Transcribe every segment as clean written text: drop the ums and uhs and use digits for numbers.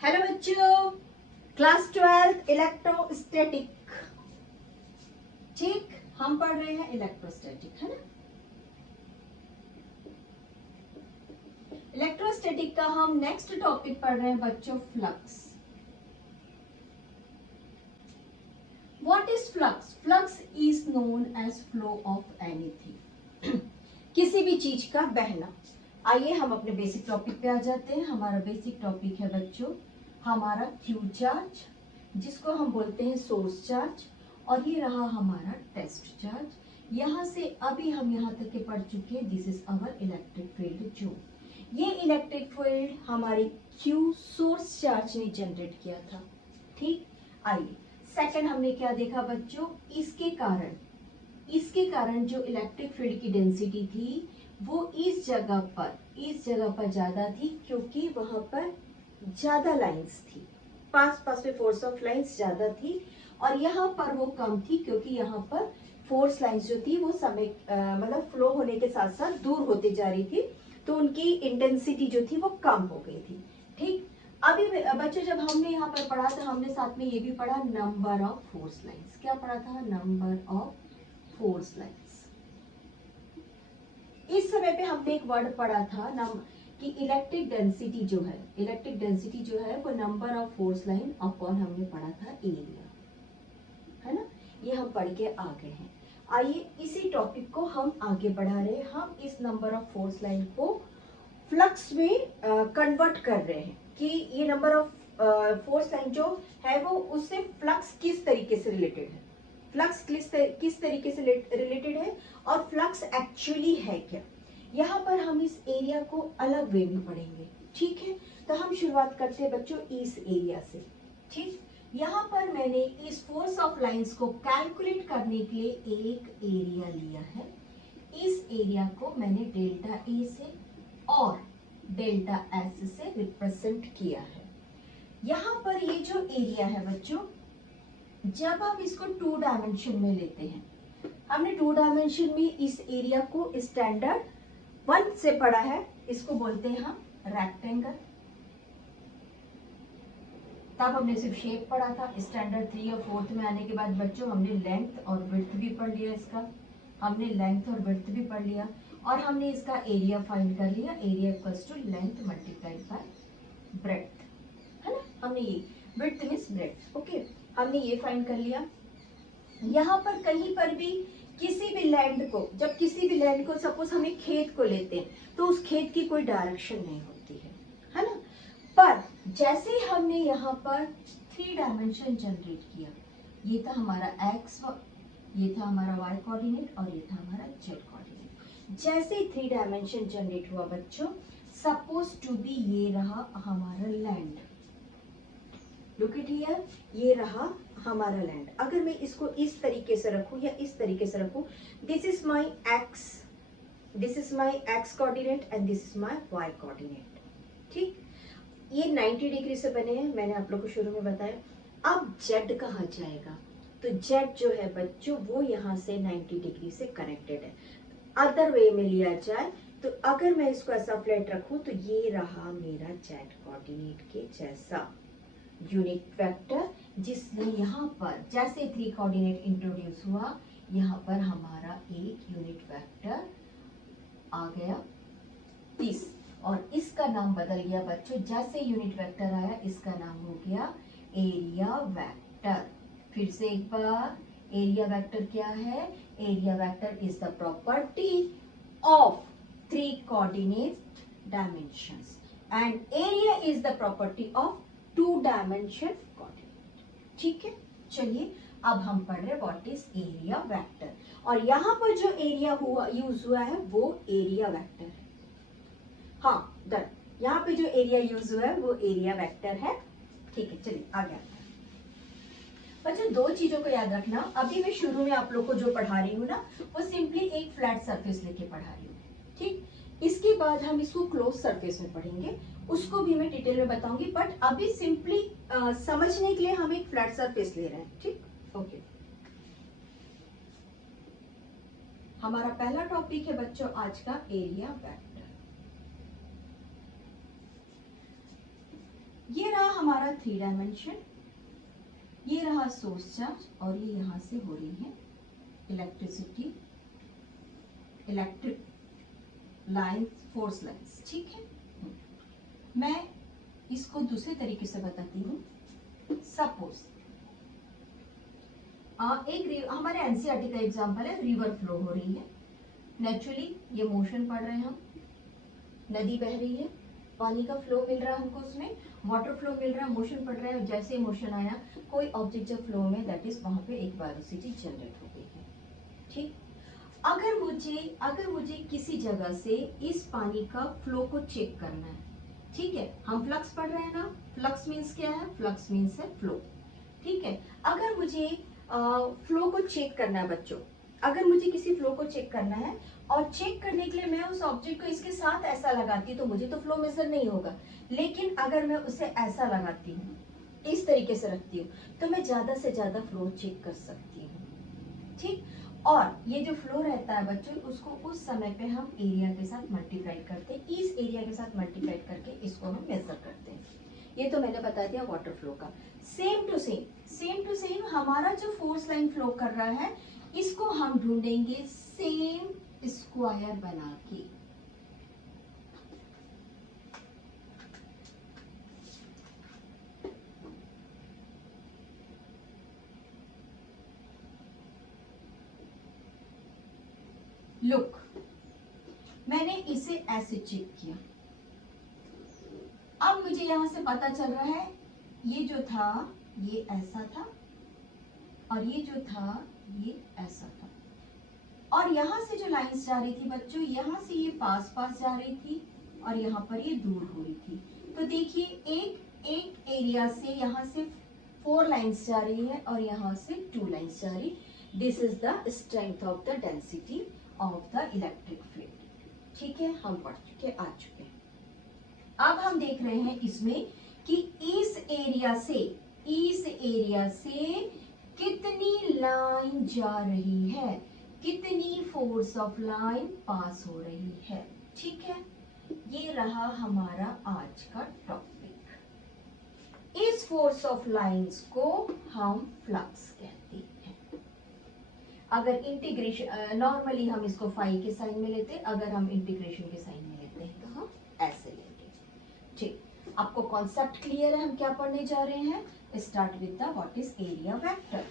Hello बच्चों, class 12 electrostatic. ठीक, हम पढ़ रहे हैं इलेक्ट्रोस्टैटिक, है ना। इलेक्ट्रोस्टैटिक का हम नेक्स्ट टॉपिक पढ़ रहे हैं बच्चों, flux. What is flux? Flux is known as flow of anything, किसी भी चीज का बहना। आइए हम अपने बेसिक टॉपिक पे आ जाते हैं। हमारा बेसिक टॉपिक है बच्चों हमारा क्यू चार्ज, जिसको हम बोलते हैं सोर्स चार्ज, और ये रहा हमारा टेस्ट चार्ज। यहाँ से अभी हम यहाँ तक के पढ़ चुके हैं। This is our electric field. जो ये इलेक्ट्रिक फील्ड हमारी क्यू सोर्स चार्ज ने जनरेट किया था। ठीक, आइए सेकंड हमने क्या देखा बच्चों, इसके कारण जो इलेक्ट्रिक फील्ड की डेंसिटी थी वो इस जगह पर ज्यादा थी, क्योंकि वहां पर ज्यादा लाइंस थी, पास में फोर्स ऑफ लाइंस ज्यादा थी, और यहाँ पर वो कम थी, क्योंकि यहाँ पर फोर्स लाइंस जो थी वो समय मतलब फ्लो होने के साथ साथ दूर होती जा रही थी, तो उनकी इंटेंसिटी जो थी वो कम हो गई थी। ठीक, अभी बच्चों जब हमने यहाँ पर पढ़ा था, हमने साथ में ये भी पढ़ा नंबर ऑफ फोर्स लाइंस। क्या पढ़ा था? Number of force lines. इस समय पे हमने एक वर्ड पढ़ा था कि इलेक्ट्रिक डेंसिटी जो है वो number of force line upon हमने पढ़ा था एरिया, है ना। ये हम पढ़ के आ गए हैं। आइए इसी टॉपिक को हम आगे बढ़ा रहे हैं। हम इस नंबर ऑफ फोर्स लाइन को फ्लक्स में कन्वर्ट कर रहे हैं कि ये नंबर ऑफ फोर्स लाइन जो है वो उससे फ्लक्स किस तरीके से रिलेटेड है, फ्लक्स किस तरीके से रिलेटेड है, और फ्लक्स एक्चुअली है क्या। यहाँ पर हम इस एरिया को अलग वे में पढ़ेंगे। ठीक है, तो हम शुरुआत करते हैं बच्चों इस एरिया से। ठीक, यहाँ पर मैंने इस फोर्स ऑफ लाइंस को कैलकुलेट करने के लिए एक एरिया लिया है। इस एरिया को मैंने डेल्टा ए से और डेल्टा एस से रिप्रेजेंट किया है। यहाँ पर ये जो एरिया है बच्चों, जब हम इसको 2 डायमेंशन में लेते हैं, हमने 2 डायमेंशन में इस एरिया को स्टैंडर्ड 1 से पढ़ा है, इसको बोलते हैं हम रेक्टेंगल। तब हमने सिर्फ शेप पढ़ा था। स्टैंडर्ड 3 और 4 में आने के बाद बच्चों हमने लेंथ और विड्थ भी पढ़ लिया। इसका हमने लेंथ और विड्थ भी पढ़ लिया, और हमने इसका एरिया फाइंड कर लिया। Area equals to length multiplied by breadth, है ना। हमने ये विड्थ मींस ब्रेड्थ, ओके, हमने ये फाइंड कर लिया। यहाँ पर कहीं पर भी किसी भी लैंड को सपोज हम एक खेत को लेते हैं, तो उस खेत की कोई डायरेक्शन नहीं होती है ना। पर जैसे हमने यहाँ पर 3 डायमेंशन जनरेट किया, ये था हमारा एक्स, ये था हमारा वाई कोऑर्डिनेट, और ये था हमारा जेड कोऑर्डिनेट। जैसे 3 डायमेंशन जनरेट हुआ बच्चों, सपोज टू बी ये रहा हमारा लैंड, लुक इट हियर, ये रहा हमारा लैंड। अगर मैं इसको इस तरीके से रखूं या इस तरीके से रखूं, this is my x coordinate and this is my y coordinate. ठीक, ये 90 डिग्री से बने हैं, मैंने आप लोग को शुरू में बताया। अब जेड कहाँ जाएगा? तो जेड जो है बच्चों वो यहाँ से 90 डिग्री से कनेक्टेड है। अदर वे में लिया जाए तो अगर मैं इसको ऐसा फ्लैट रखूं, तो ये रहा मेरा जेड कोऑर्डिनेट के जैसा यूनिट वेक्टर, जिसने यहाँ पर जैसे 3 कोऑर्डिनेट इंट्रोड्यूस हुआ, यहाँ पर हमारा एक यूनिट वेक्टर आ गया 30, और इसका नाम बदल गया बच्चों। जैसे यूनिट वेक्टर आया, इसका नाम हो गया एरिया वेक्टर। फिर से एक बार, एरिया वेक्टर क्या है? Area vector is the property of 3 coordinate dimensions, and area is the property of 2 dimension coordinate. ठीक है, चलिए अब हम पढ़ रहे व्हाट इज एरिया वेक्टर, और यहाँ पर जो एरिया यूज हुआ है वो एरिया वेक्टर है। हाँ डन, यहाँ पे जो एरिया यूज हुआ है वो एरिया वेक्टर है। ठीक है, चलिए आगे आते हैं बच्चों। 2 चीजों को याद रखना। अभी मैं शुरू में आप लोग को जो पढ़ा रही हूँ ना, वो सिंपली एक फ्लैट सरफेस लेके पढ़ा रही हूँ। ठीक, इसके बाद हम इसको क्लोज सरफेस में पढ़ेंगे, उसको भी मैं डिटेल में बताऊंगी, बट अभी सिंपली समझने के लिए हम एक फ्लैट सरफेस ले रहे हैं। ठीक, ओके। हमारा पहला टॉपिक है बच्चों आज का एरिया वेक्टर। ये रहा हमारा 3 डायमेंशन, ये रहा सोर्स चार्ज और ये यहां से हो रही है electricity, electric line, force lines. ठीक है, मैं इसको दूसरे तरीके से बताती हूँ। सपोज एक हमारे एनसीईआरटी का एग्जांपल है, रिवर फ्लो हो रही है। नेचुरली ये मोशन पढ़ रहे हैं हम, नदी बह रही है, पानी का फ्लो मिल रहा है हमको, उसमें वाटर फ्लो मिल रहा है, मोशन पड़ रहा है। जैसे मोशन आया कोई ऑब्जेक्ट जब फ्लो में, दैट इज वहां पे एक वेलोसिटी जनरेट हो गई है। ठीक, अगर मुझे किसी जगह से इस पानी का फ्लो को चेक करना है, ठीक है, हम फ्लक्स पढ़ रहे हैं ना, फ्लक्स मीन्स क्या है, फ्लक्स मीन्स है फ्लो। ठीक है, अगर मुझे फ्लो को चेक करना है बच्चों, अगर मुझे किसी फ्लो को चेक करना है और चेक करने के लिए मैं उस ऑब्जेक्ट को इसके साथ ऐसा लगाती हूँ तो मुझे तो फ्लो मेजर नहीं होगा। लेकिन अगर मैं उसे ऐसा लगाती हूँ, इस तरीके से रखती हूँ, तो मैं ज्यादा से ज्यादा फ्लो चेक कर सकती हूँ। ठीक, और ये जो फ्लो रहता है बच्चों, उसको उस समय पे हम एरिया के साथ मल्टीप्लाई करते हैं, इस एरिया के साथ मल्टीप्लाई करके इसको हम मेजर करते हैं। ये तो मैंने बता दिया वाटर फ्लो का। सेम टू सेम हमारा जो फोर्स लाइन फ्लो कर रहा है, इसको हम ढूंढेंगे सेम स्क्वायर बना के। लुक, मैंने इसे ऐसे चेक किया, अब मुझे यहां से पता चल रहा है ये जो था ये ऐसा था और ये जो था ये ऐसा था, और यहां से जो लाइंस जा रही थी बच्चों, यहां से ये पास पास जा रही थी और यहाँ पर ये दूर हो रही थी। तो देखिए एक एरिया से यहाँ से 4 लाइंस जा रही है और यहाँ से 2 लाइंस जा रही। This is the strength of the density of the electric field. ठीक है, हम पढ़ चुके, आ चुके हैं। अब हम देख रहे हैं इसमें कि इस एरिया से कितनी लाइन जा रही है, कितनी फोर्स ऑफ लाइन पास हो रही है। ठीक है, ये रहा हमारा आज का टॉपिक। इस फोर्स ऑफ लाइंस को हम फ्लक्स कहते हैं। अगर इंटीग्रेशन, नॉर्मली हम इसको फाई के साइन में लेते हैं, अगर हम इंटीग्रेशन के साइन में लेते हैं तो हम ऐसे लेंगे। ठीक, आपको कॉन्सेप्ट क्लियर है, हम क्या पढ़ने जा रहे हैं। Start with the what is area vector.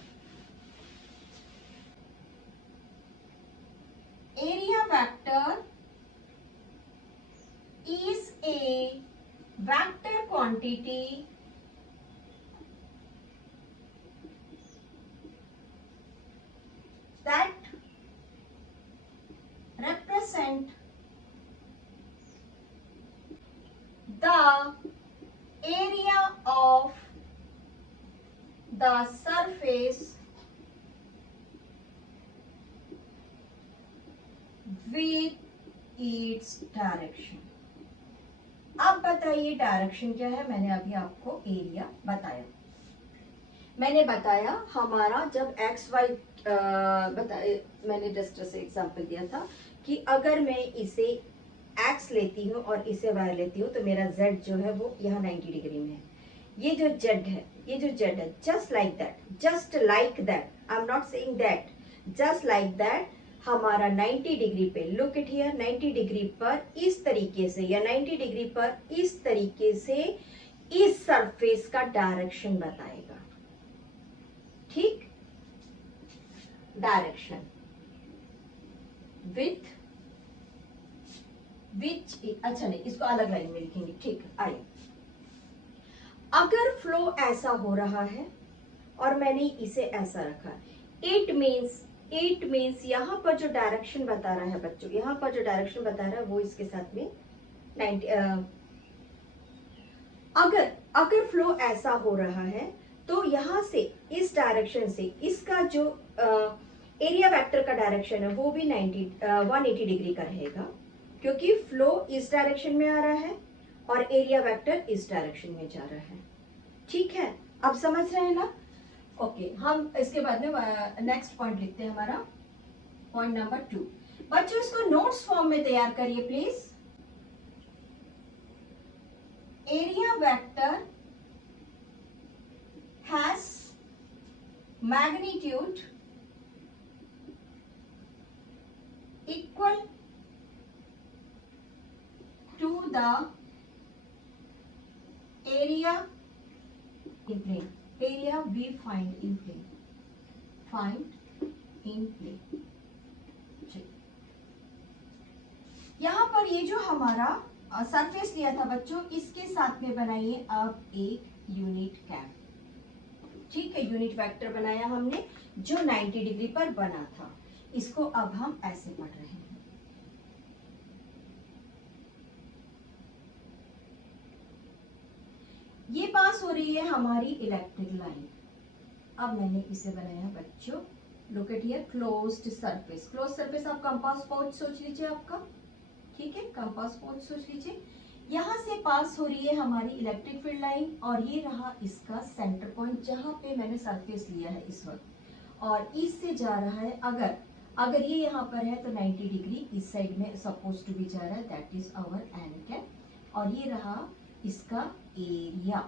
Area vector is a vector quantity that represent the area of the surface with its direction। अब बताइए डायरेक्शन क्या है। मैंने अभी आपको एरिया बताया, मैंने बताया हमारा जब एक्स वाई मैंने जस्ट से एग्जांपल दिया था कि अगर मैं इसे एक्स लेती हूँ और इसे वाई लेती हूँ तो मेरा जेड जो है वो यहाँ 90 डिग्री में है। ये जो जेड है just like that I am not saying that, just like that हमारा 90 डिग्री पे, लुक इट हियर, 90 डिग्री पर इस तरीके से या 90 डिग्री पर इस तरीके से इस सरफेस का डायरेक्शन बताएगा। ठीक, डायरेक्शन विथ विच, अच्छा नहीं, इसको अलग लाइन में लिखेंगे। ठीक, आइए, अगर फ्लो ऐसा हो रहा है और मैंने इसे ऐसा रखा, इट मीन्स यहाँ पर जो डायरेक्शन बता रहा है बच्चों, यहाँ पर जो डायरेक्शन बता रहा है वो इसके साथ में 90, अगर फ्लो ऐसा हो रहा है तो यहाँ से इस डायरेक्शन से इसका जो एरिया वेक्टर का डायरेक्शन है वो भी 180 डिग्री का रहेगा, क्योंकि फ्लो इस डायरेक्शन में आ रहा है और एरिया वेक्टर इस डायरेक्शन में जा रहा है। ठीक है, अब समझ रहे हैं ना। ओके, हम इसके बाद में नेक्स्ट पॉइंट लिखते हैं, हमारा पॉइंट नंबर 2। बच्चों इसको नोट्स फॉर्म में तैयार करिए please. Area vector magnitude equal to the area in plane, area we find in plane, find in plane. यहां पर ये जो हमारा सरफेस लिया था बच्चों, इसके साथ में बनाइए अब एक यूनिट कैप। ठीक है, यूनिट वेक्टर बनाया हमने जो 90 डिग्री पर बना था। इसको अब हम ऐसे पढ़ रहे हैं, ये पास हो रही है हमारी इलेक्ट्रिक लाइन। अब मैंने इसे बनाया बच्चों, look at here, closed surface. Close surface आप कंपास पाउच सोच लीजिए आपका, ठीक है, कंपास पाउच सोच लीजिए। यहां से पास हो रही है हमारी इलेक्ट्रिक फील्ड लाइन और ये रहा इसका सेंटर पॉइंट जहां पे मैंने सरफेस लिया है इस वक्त, और इससे जा रहा है, अगर ये यहाँ पर है तो 90 डिग्री इस साइड में सपोज टू भी जा रहा है, that is our and cap. और ये रहा इसका एरिया,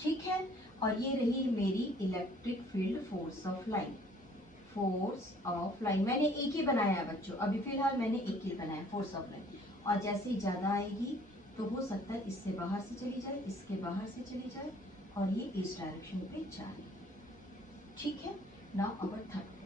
ठीक है, और ये रही मेरी electric field force of line. Force of line मैंने एक ही बनाया है बच्चों, अभी फिलहाल मैंने एक ही बनाया फोर्स ऑफ लाइन। और जैसे ही ज्यादा आएगी तो हो सकता है इससे बाहर से चली जाए, इसके बाहर से चली जाए, और ये इस डायरेक्शन पे जाए। ठीक है, नाउ अवर थर्ड पॉइंट।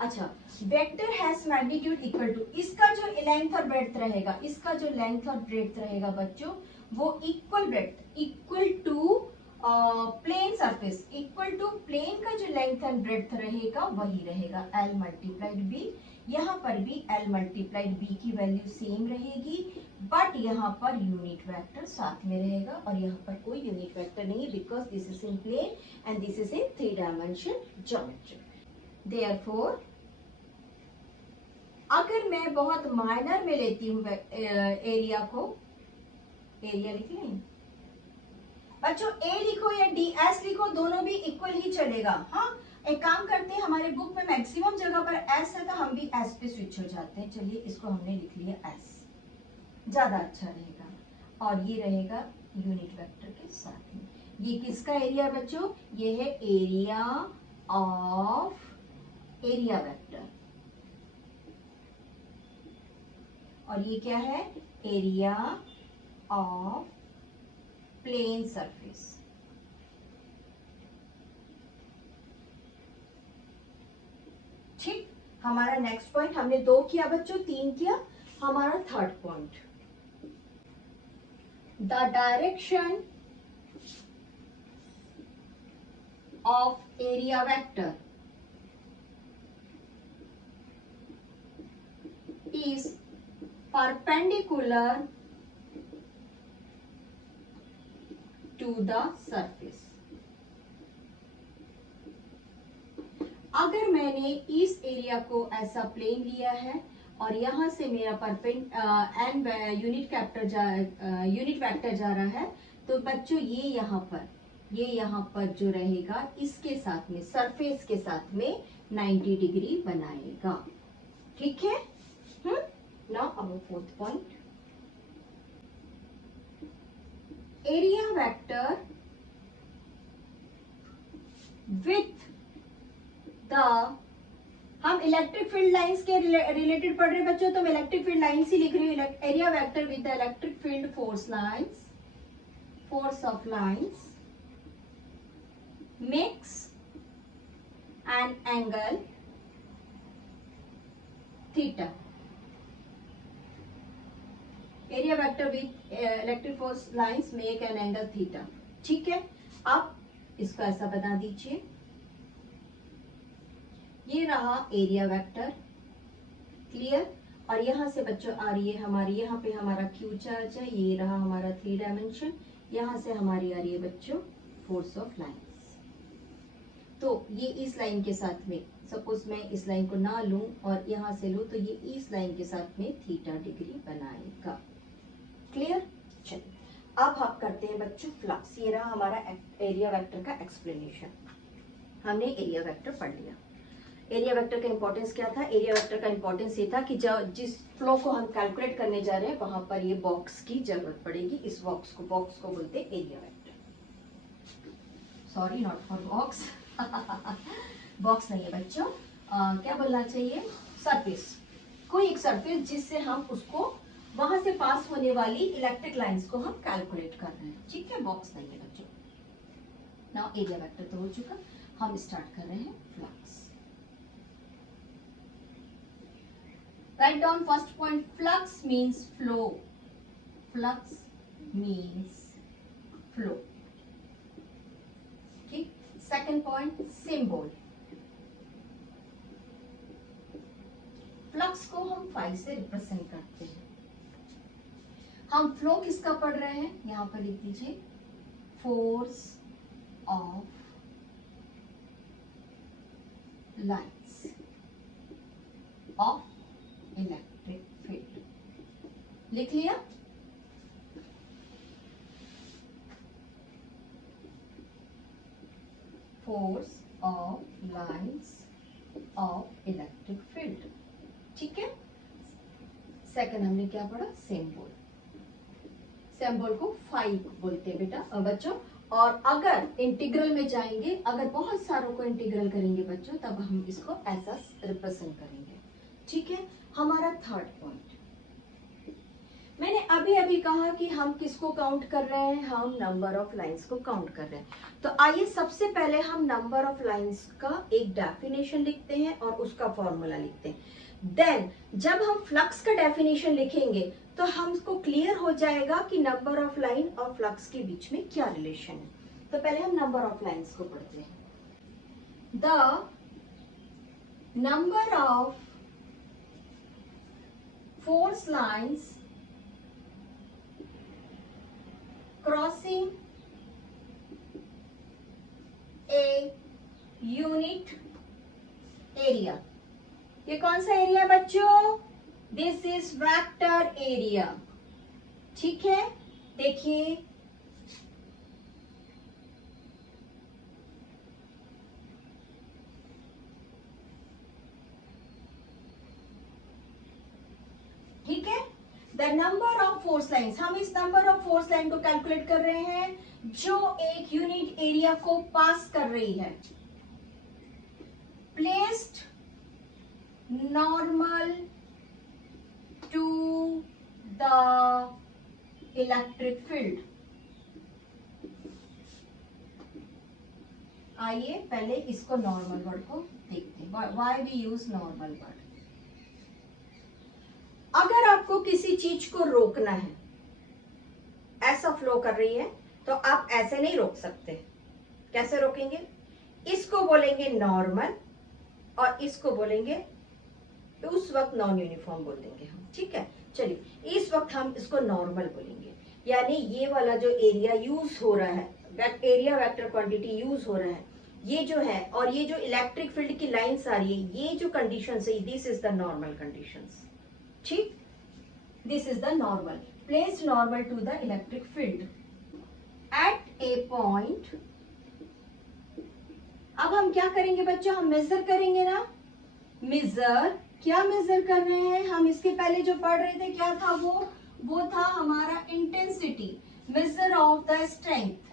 अच्छा, vector has magnitude equal to, इसका जो लेंथ और ब्रेड्थ रहेगा, इसका जो लेंथ और ब्रेड्थ रहेगा बच्चों, वो equal breadth equal to plane surface, equal to plane का जो लेंथ एंड ब्रेड्थ रहेगा वही रहेगा L मल्टीप्लाइड बी। यहाँ पर भी L मल्टीप्लाइड बी की वैल्यू सेम रहेगी, बट यहाँ पर यूनिट वेक्टर साथ में रहेगा, और यहाँ पर कोई यूनिट वेक्टर नहीं है because this is in plane and this is in 3 dimension geometry. Therefore अगर मैं बहुत माइनर में लेती हूँ एरिया को, एरिया लिख लें बच्चों, ए लिखो या डी एस लिखो, दोनों भी इक्वल ही चलेगा। हाँ, एक काम करते हैं, हमारे बुक में मैक्सिमम जगह पर एस है तो हम भी एस पे स्विच हो जाते हैं। चलिए इसको हमने लिख लिया एस, ज्यादा अच्छा रहेगा। और ये रहेगा यूनिट वेक्टर के साथ में। ये किसका एरिया है बच्चों? ये है एरिया ऑफ एरिया वेक्टर, और ये क्या है? Area of plane surface. ठीक, हमारा नेक्स्ट पॉइंट हमने 2 किया बच्चों, 3 किया। हमारा third point, the direction of area vector is perpendicular to the surface। अगर मैंने इस एरिया को ऐसा प्लेन लिया है और यहां से मेरा यूनिट वेक्टर जा रहा है, तो बच्चों ये यहाँ पर जो रहेगा इसके साथ में, सरफेस के साथ में 90 डिग्री बनाएगा। ठीक है, now our fourth point, area vector with the, हम इलेक्ट्रिक फील्ड लाइंस के रिलेटेड पढ़ रहे बच्चों, तो मैं इलेक्ट्रिक फील्ड लाइंस ही लिख रही हूँ। Area vector with the electric field force lines, force of lines makes an angle theta। Area vector with electric force lines make an angle theta. ठीक है, अब इसको ऐसा बता दीजिए, ये रहा एरिया वेक्टर, क्लियर। और यहां से बच्चों आ रही है हमारी, यहाँ पे हमारा क्यू चार्ज है, ये रहा हमारा 3 डायमेंशन, यहां से हमारी आ रही है बच्चों फोर्स ऑफ लाइंस। तो ये इस लाइन के साथ में, सपोज मैं इस लाइन को ना लूं और यहां से लूं, तो ये इस लाइन के साथ में थीटा डिग्री बनाएगा। क्लियर? चलिए अब हम करते हैं बच्चों फ्लक्स। ये रहा हमारा एरिया वेक्टर का एक्सप्लेनेशन। हमने एरिया वेक्टर पढ़ लिया। एरिया वेक्टर का इंपॉर्टेंस क्या था? एरिया वेक्टर का इंपॉर्टेंस ये था कि जिस फ्लो को हम कैलकुलेट करने जा रहे हैं वहां पर ये बॉक्स की जरूरत पड़ेगी। इस बॉक्स को बोलते हैं area vector. Sorry, not for box, box नहीं है बच्चों, क्या बोलना चाहिए, सरफेस, कोई एक सरफेस जिससे हम उसको वहां से पास होने वाली इलेक्ट्रिक लाइंस को हम कैलकुलेट कर रहे हैं, ठीक है, बॉक्स नहीं है बच्चों। नाउ एरिया वेक्टर तो हो चुका, हम स्टार्ट कर रहे हैं flux. Write down first point, flux means flow, flux means flow, ठीक। सेकेंड पॉइंट, सिंबल, फ्लक्स को हम फाई से रिप्रेजेंट करते हैं। हम फ्लो किसका पढ़ रहे हैं, यहां पर लिख दीजिए, force of lines of electric field, लिख लिया। Force of lines of electric field, ठीक है। सेकंड हमने क्या पढ़ा, सिंबल, सिंबल को फाई बोलते हैं बेटा बच्चों। और अगर इंटीग्रल में जाएंगे, अगर बहुत सारों को इंटीग्रल करेंगे बच्चों, तब हम इसको ऐसा रिप्रेजेंट करेंगे, ठीक है। हमारा थर्ड पॉइंट, मैंने अभी अभी कहा कि हम किसको काउंट कर रहे हैं, हम नंबर ऑफ लाइंस को काउंट कर रहे हैं। तो आइए सबसे पहले हम नंबर ऑफ लाइंस का एक डेफिनेशन लिखते हैं और उसका फॉर्मूला लिखते हैं। देन जब हम फ्लक्स का डेफिनेशन लिखेंगे तो हमको क्लियर हो जाएगा कि नंबर ऑफ लाइन और फ्लक्स के बीच में क्या रिलेशन है। तो पहले हम नंबर ऑफ लाइंस को पढ़ते हैं। The number of force lines crossing a unit area, ये कौन सा एरिया बच्चों, दिस इज वेक्टर एरिया, ठीक है। देखिए ठीक है, the number of force lines, हम इस नंबर ऑफ फोर्स लाइन को कैलकुलेट कर रहे हैं जो एक यूनिट एरिया को पास कर रही है, placed normal to the electric field. आइए पहले इसको नॉर्मल वर्ड को देखते हैं, why we use normal word. अगर आपको किसी चीज को रोकना है, ऐसा फ्लो कर रही है, तो आप ऐसे नहीं रोक सकते। कैसे रोकेंगे, इसको बोलेंगे नॉर्मल और इसको बोलेंगे, तो उस वक्त नॉन यूनिफॉर्म बोल देंगे हम, ठीक है। चलिए इस वक्त हम इसको नॉर्मल बोलेंगे, यानी ये वाला जो एरिया यूज हो रहा है, एरिया वेक्टर क्वांटिटी यूज हो रहा है, ये जो है, और ये जो इलेक्ट्रिक फील्ड की लाइंस आ रही है, ये जो कंडीशंस है, this is the normal conditions, ठीक। This is the normal, place normal to the electric field at a point. अब हम क्या करेंगे बच्चों, हम मेजर करेंगे ना, मेजर, क्या मेजर कर रहे हैं हम, इसके पहले जो पढ़ रहे थे क्या था, वो था हमारा intensity, measure of the strength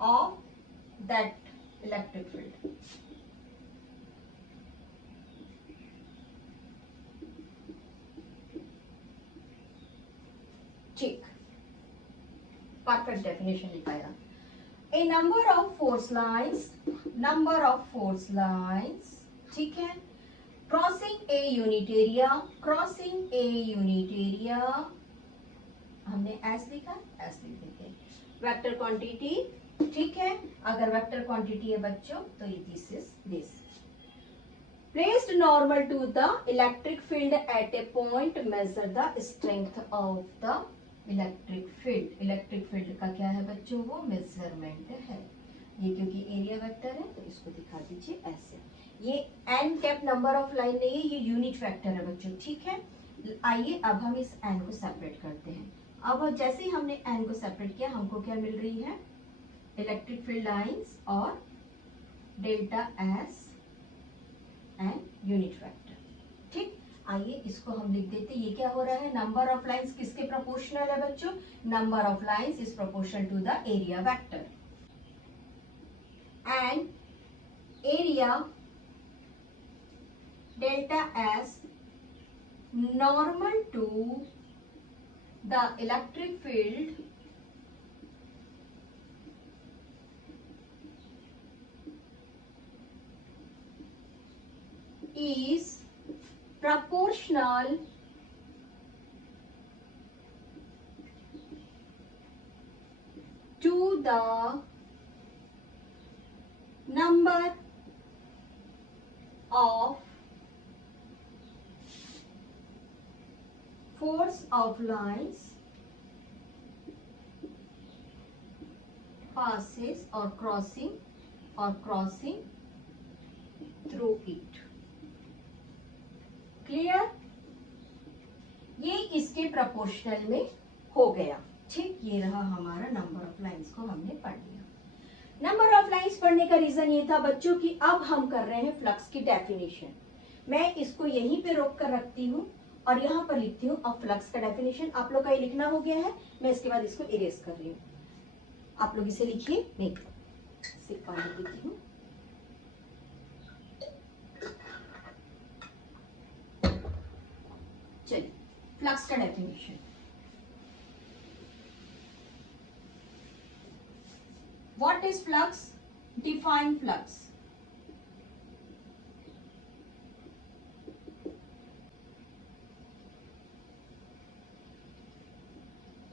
of that electric field. ठीक, परफेक्ट डेफिनेशन लिखाया। A number of force lines, number of force lines, ठीक है, crossing a unit area, crossing a unit area, हमने S लिखा, S लिख देते हैं, वेक्टर क्वांटिटी, ठीक है। अगर वेक्टर क्वांटिटी है बच्चों तो ये this is this, placed normal to the electric field at a point, measure the strength of the electric field. Electric field का क्या है बच्चों, वो मेजरमेंट है। ये क्योंकि एरिया वेक्टर है तो इसको दिखा दीजिए ऐसे, ये N cap number of line नहीं है, ये यूनिट वेक्टर है बच्चों, ठीक है। आइए अब हम इस एन को सेपरेट करते हैं। अब जैसे ही हमने एन को सेपरेट किया, हमको क्या मिल रही है, इलेक्ट्रिक फील्ड लाइंस और delta S and unit vector, ठीक। आइए इसको हम लिख देते, ये क्या हो रहा है, नंबर ऑफ लाइंस किसके प्रोपोर्शनल है बच्चों, number of lines is proportional to the area vector, and area delta S normal to the electric field is proportional to the number of force of lines passes or crossing through it. Clear, ये इसके proportional में हो गया। ठीक, ये रहा हमारा number of lines को हमने पढ़ लिया। नंबर ऑफ लाइंस पढ़ने का रीजन ये था बच्चों कि अब हम कर रहे हैं फ्लक्स की डेफिनेशन। मैं इसको यहीं पे रोक कर रखती हूँ और यहाँ पर लिखती हूँ अब फ्लक्स का डेफिनेशन। आप लोग का ये लिखना हो गया है, मैं इसके बाद इसको इरेज कर रही हूँ। आप लोग इसे लिखिए, नहीं सिर्फ पानी देती हूँ। चलिए, फ्लक्स का definition. What is flux? Define flux.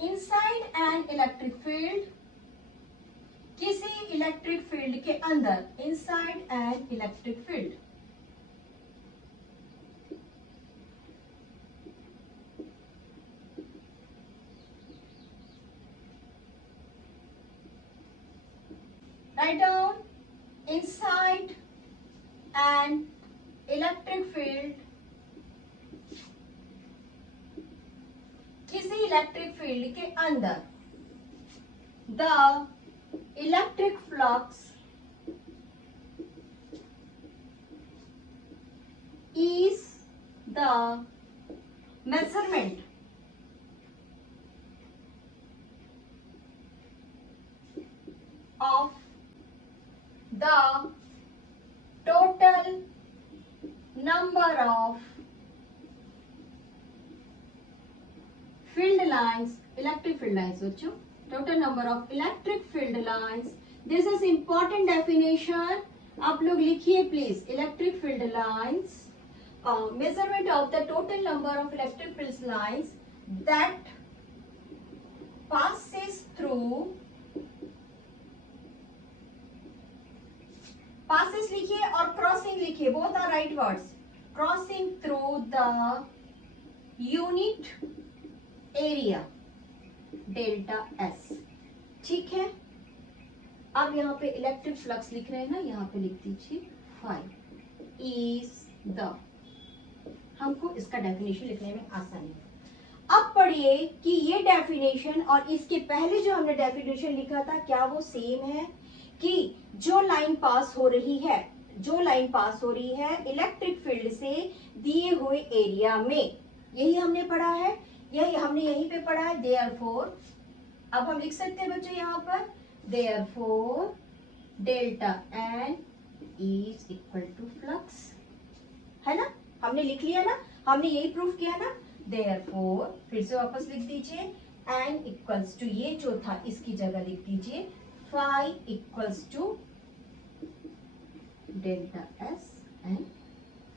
Inside an electric field, किसी इलेक्ट्रिक फील्ड के अंदर, inside an electric field, write down inside an electric field, किसी इलेक्ट्रिक फील्ड के अंदर, the electric flux is the measurement of the total number of field lines, electric field lines बच्चों, total number of electric field lines. This is important definition, आप लोग लिखिए please. electric field lines, measurement of the total number of electric field lines that passes through, passes लिखिए और crossing लिखिए, both are right words, crossing through the unit area delta S. ठीक है, अब यहाँ पे इलेक्ट्रिक फ्लक्स लिख रहे हैं ना, यहाँ पे लिख दीजिए फाई इज द, हमको इसका डेफिनेशन लिखने में आसानी है। अब पढ़िए कि ये डेफिनेशन और इसके पहले जो हमने डेफिनेशन लिखा था, क्या वो सेम है? कि जो लाइन पास हो रही है, जो लाइन पास हो रही है इलेक्ट्रिक फील्ड से दिए हुए एरिया में, यही हमने पढ़ा है, यही हमने यहीं पे पढ़ा है। देयरफॉर, अब हम लिख सकते हैं बच्चों यहाँ पर, therefore delta N is equal to flux, है ना, हमने लिख लिया ना, हमने यही प्रूफ किया ना। देयरफॉर, फिर से वापस लिख दीजिए, एन इक्वल्स टू, ये जो था इसकी जगह लिख दीजिए phi equals to delta S N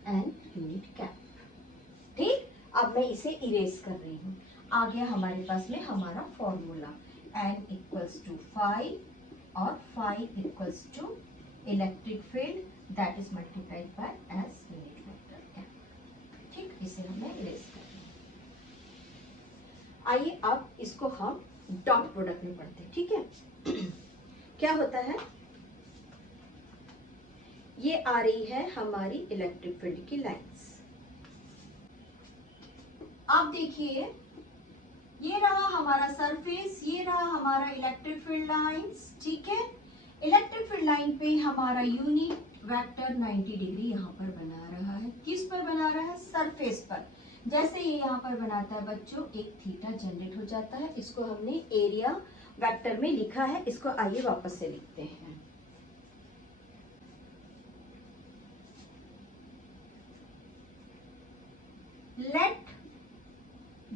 N unit cap. ठीक, अब मैं इसे इरेज कर रही हूँ। आ गया हमारे पास में हमारा formula, N equals to phi और phi equals to electric field that is multiplied by S unit vector cap. ठीक, इसे हमने इरेज कर लिया। आइए अब इसको हम डॉट प्रोडक्ट में पढ़ते हैं। ठीक है, क्या होता है, ये आ रही है हमारी इलेक्ट्रिक फील्ड की लाइंस। आप देखिए, ये रहा हमारा सरफेस, ये रहा हमारा इलेक्ट्रिक फील्ड लाइंस। ठीक है, इलेक्ट्रिक फील्ड लाइन पे हमारा यूनिट वेक्टर 90 डिग्री यहाँ पर बना रहा है। किस पर बना रहा है? सरफेस पर। जैसे ये यहाँ पर बनाता है बच्चों, एक थीटा जनरेट हो जाता है। इसको हमने एरिया वेक्टर में लिखा है, इसको आइए वापस से लिखते हैं। Let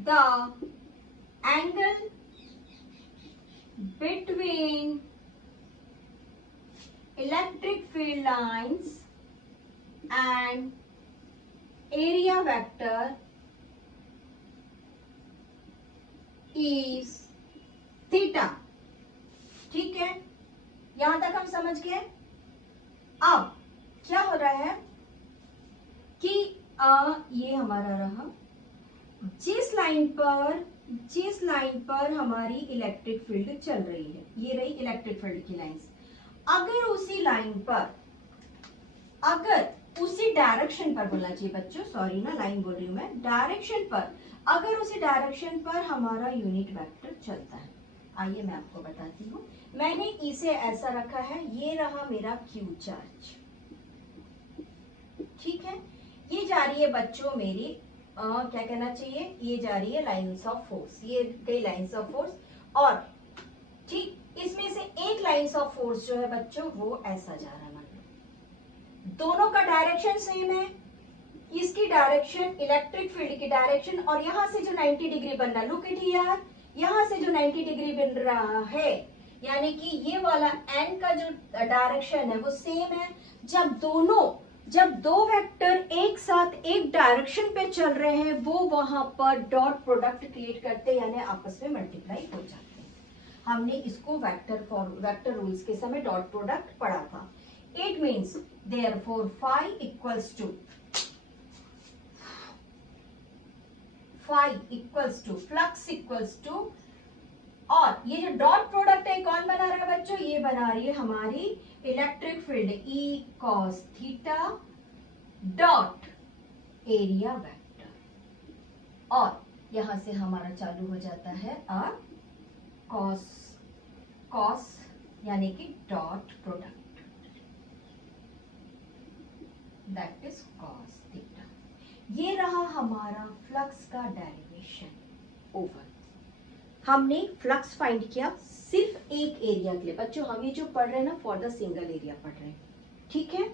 the angle between electric field lines and area vector is theta। ठीक है, यहां तक हम समझ गए। अब क्या हो रहा है कि ये हमारा रहा, जिस लाइन पर हमारी इलेक्ट्रिक फील्ड चल रही है, ये रही इलेक्ट्रिक फील्ड की लाइंस। अगर उसी लाइन पर, अगर उसी डायरेक्शन पर बोलना चाहिए बच्चों, सॉरी ना, लाइन बोल रही हूं मैं, डायरेक्शन पर, अगर उसी डायरेक्शन पर हमारा यूनिट वेक्टर चलता है, आइए मैं आपको बताती हूँ। मैंने इसे ऐसा रखा है, ये रहा मेरा क्यू चार्ज, ठीक है। ये जा रही है बच्चों मेरी क्या कहना चाहिए, ये जा रही है लाइन्स ऑफ फोर्स, ये गई लाइन्स ऑफ फोर्स। और ठीक इसमें से एक लाइन्स ऑफ फोर्स जो है बच्चों वो ऐसा जा रहा है, मतलब दोनों का डायरेक्शन सेम है। इसकी डायरेक्शन इलेक्ट्रिक फील्ड की डायरेक्शन, और यहां से जो 90 डिग्री बन रहा है, लुक एट हियर, यहां से जो 90 डिग्री बन रहा है, यानी कि ये वाला एन का जो डायरेक्शन है वो सेम है। जब दो वेक्टर एक साथ एक डायरेक्शन पे चल रहे हैं, वो वहां पर डॉट प्रोडक्ट क्रिएट करते हैं, यानी आपस में मल्टीप्लाई हो जाते हैं। हमने इसको वेक्टर रूल्स के समय डॉट प्रोडक्ट पढ़ा था। It means therefore phi equals to flux equals to, और ये जो डॉट प्रोडक्ट है कौन बना रहा है बच्चों, ये बना रही है हमारी electric field E cos theta dot area vector, और यहां से हमारा चालू हो जाता है कॉस यानी कि dot product, that is cos theta. ये रहा हमारा फ्लक्स का डेरिवेशन ओवर। हमने फ्लक्स फाइंड किया सिर्फ एक एरिया के लिए बच्चों, हम ये जो पढ़ रहे हैं ना फॉर द सिंगल एरिया पढ़ रहे हैं, ठीक है।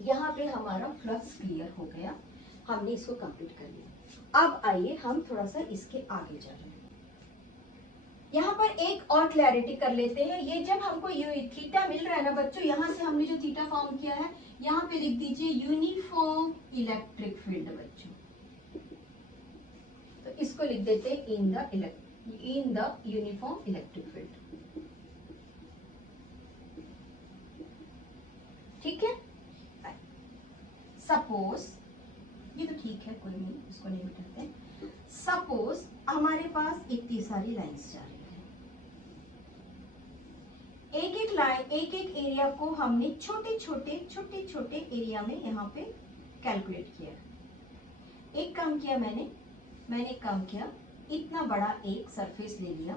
यहाँ पे हमारा फ्लक्स क्लियर हो गया, हमने इसको कंप्लीट कर लिया। अब आइए हम थोड़ा सा इसके आगे जा रहे हैं। यहाँ पर एक और क्लैरिटी कर लेते हैं। ये जब हमको थीटा मिल रहा है ना बच्चों, यहाँ से हमने जो थीटा फॉर्म किया है, यहाँ पे लिख दीजिए यूनिफॉर्म इलेक्ट्रिक फील्ड बच्चों, तो इसको लिख देते हैं in the uniform electric field, ठीक है। सपोज, ये तो ठीक है, कोई नहीं, इसको नहीं मिटाते। सपोज हमारे पास इतनी सारी लाइंस जा रही है, एक एक एरिया को हमने छोटे छोटे एरिया में यहाँ पे कैलकुलेट किया। एक काम किया मैंने एक काम किया, इतना बड़ा एक सरफेस ले लिया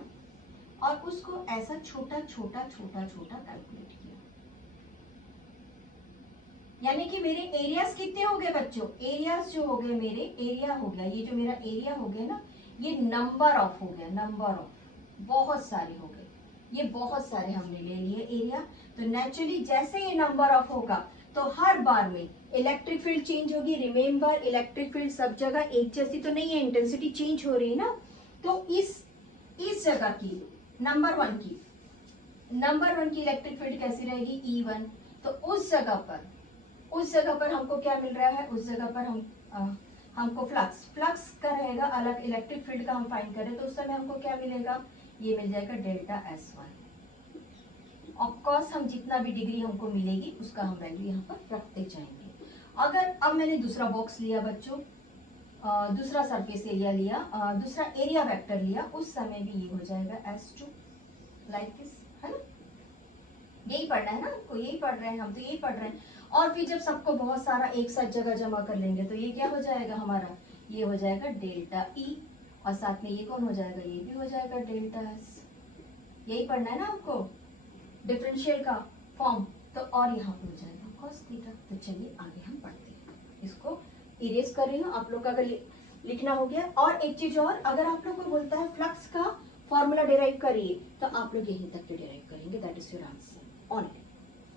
और उसको ऐसा छोटा कैलकुलेट किया, यानी कि मेरे एरियाज कितने हो गए बच्चों, एरियाज जो हो गए मेरे, एरिया हो गया, ये जो मेरा एरिया हो गया ना, ये नंबर ऑफ हो गया, नंबर ऑफ बहुत सारे हो गए, ये बहुत सारे हमने ले लिए एरिया। तो नेचुरली जैसे ये नंबर ऑफ होगा तो हर बार में इलेक्ट्रिक फील्ड चेंज होगी। रिमेंबर इलेक्ट्रिक फील्ड सब जगह एक जैसी तो नहीं है, इंटेंसिटी चेंज हो रही है ना। तो इस जगह की नंबर वन की इलेक्ट्रिक फील्ड कैसी रहेगी, E1। तो उस जगह पर हमको क्या मिल रहा है, उस जगह पर हमको फ्लक्स का रहेगा अलग, इलेक्ट्रिक फील्ड का हम फाइंड करें तो उस समय हमको क्या मिलेगा, ये मिल जाएगा डेल्टा S1। ऑफ कोर्स हम जितना भी डिग्री हमको मिलेगी उसका हम वैल्यू यहाँ पर रखते जाएंगे। अगर अब मैंने दूसरा बॉक्स लिया बच्चों, दूसरा सरफेस एरिया लिया, दूसरा एरिया वेक्टर लिया, उस समय भी ये हो जाएगा S2 लाइक दिस, है ना। यही पढ़ना है ना आपको, यही पढ़ रहे हैं हम, तो यही पढ़ रहे हैं। और फिर जब सबको बहुत सारा एक साथ जगह जमा कर लेंगे तो ये क्या हो जाएगा हमारा, ये हो जाएगा डेल्टा E, और साथ में ये कौन हो जाएगा, ये भी हो जाएगा डेल्टा S। यही पढ़ना है ना आपको, डिफरेंशियल का फॉर्म, तो और यहाँ पे हो जाएगा cos थीटा। तो चलिए आगे हम पढ़ते हैं, इसको इरेज कर रही हूँ, आप लोग का अगर लिखना हो गया। और एक चीज और, अगर आप लोग को बोलता है फ्लक्स का फॉर्मूला डिराइव करिए तो आप लोग यहीं तक डिराइव करेंगे, that is your answer only.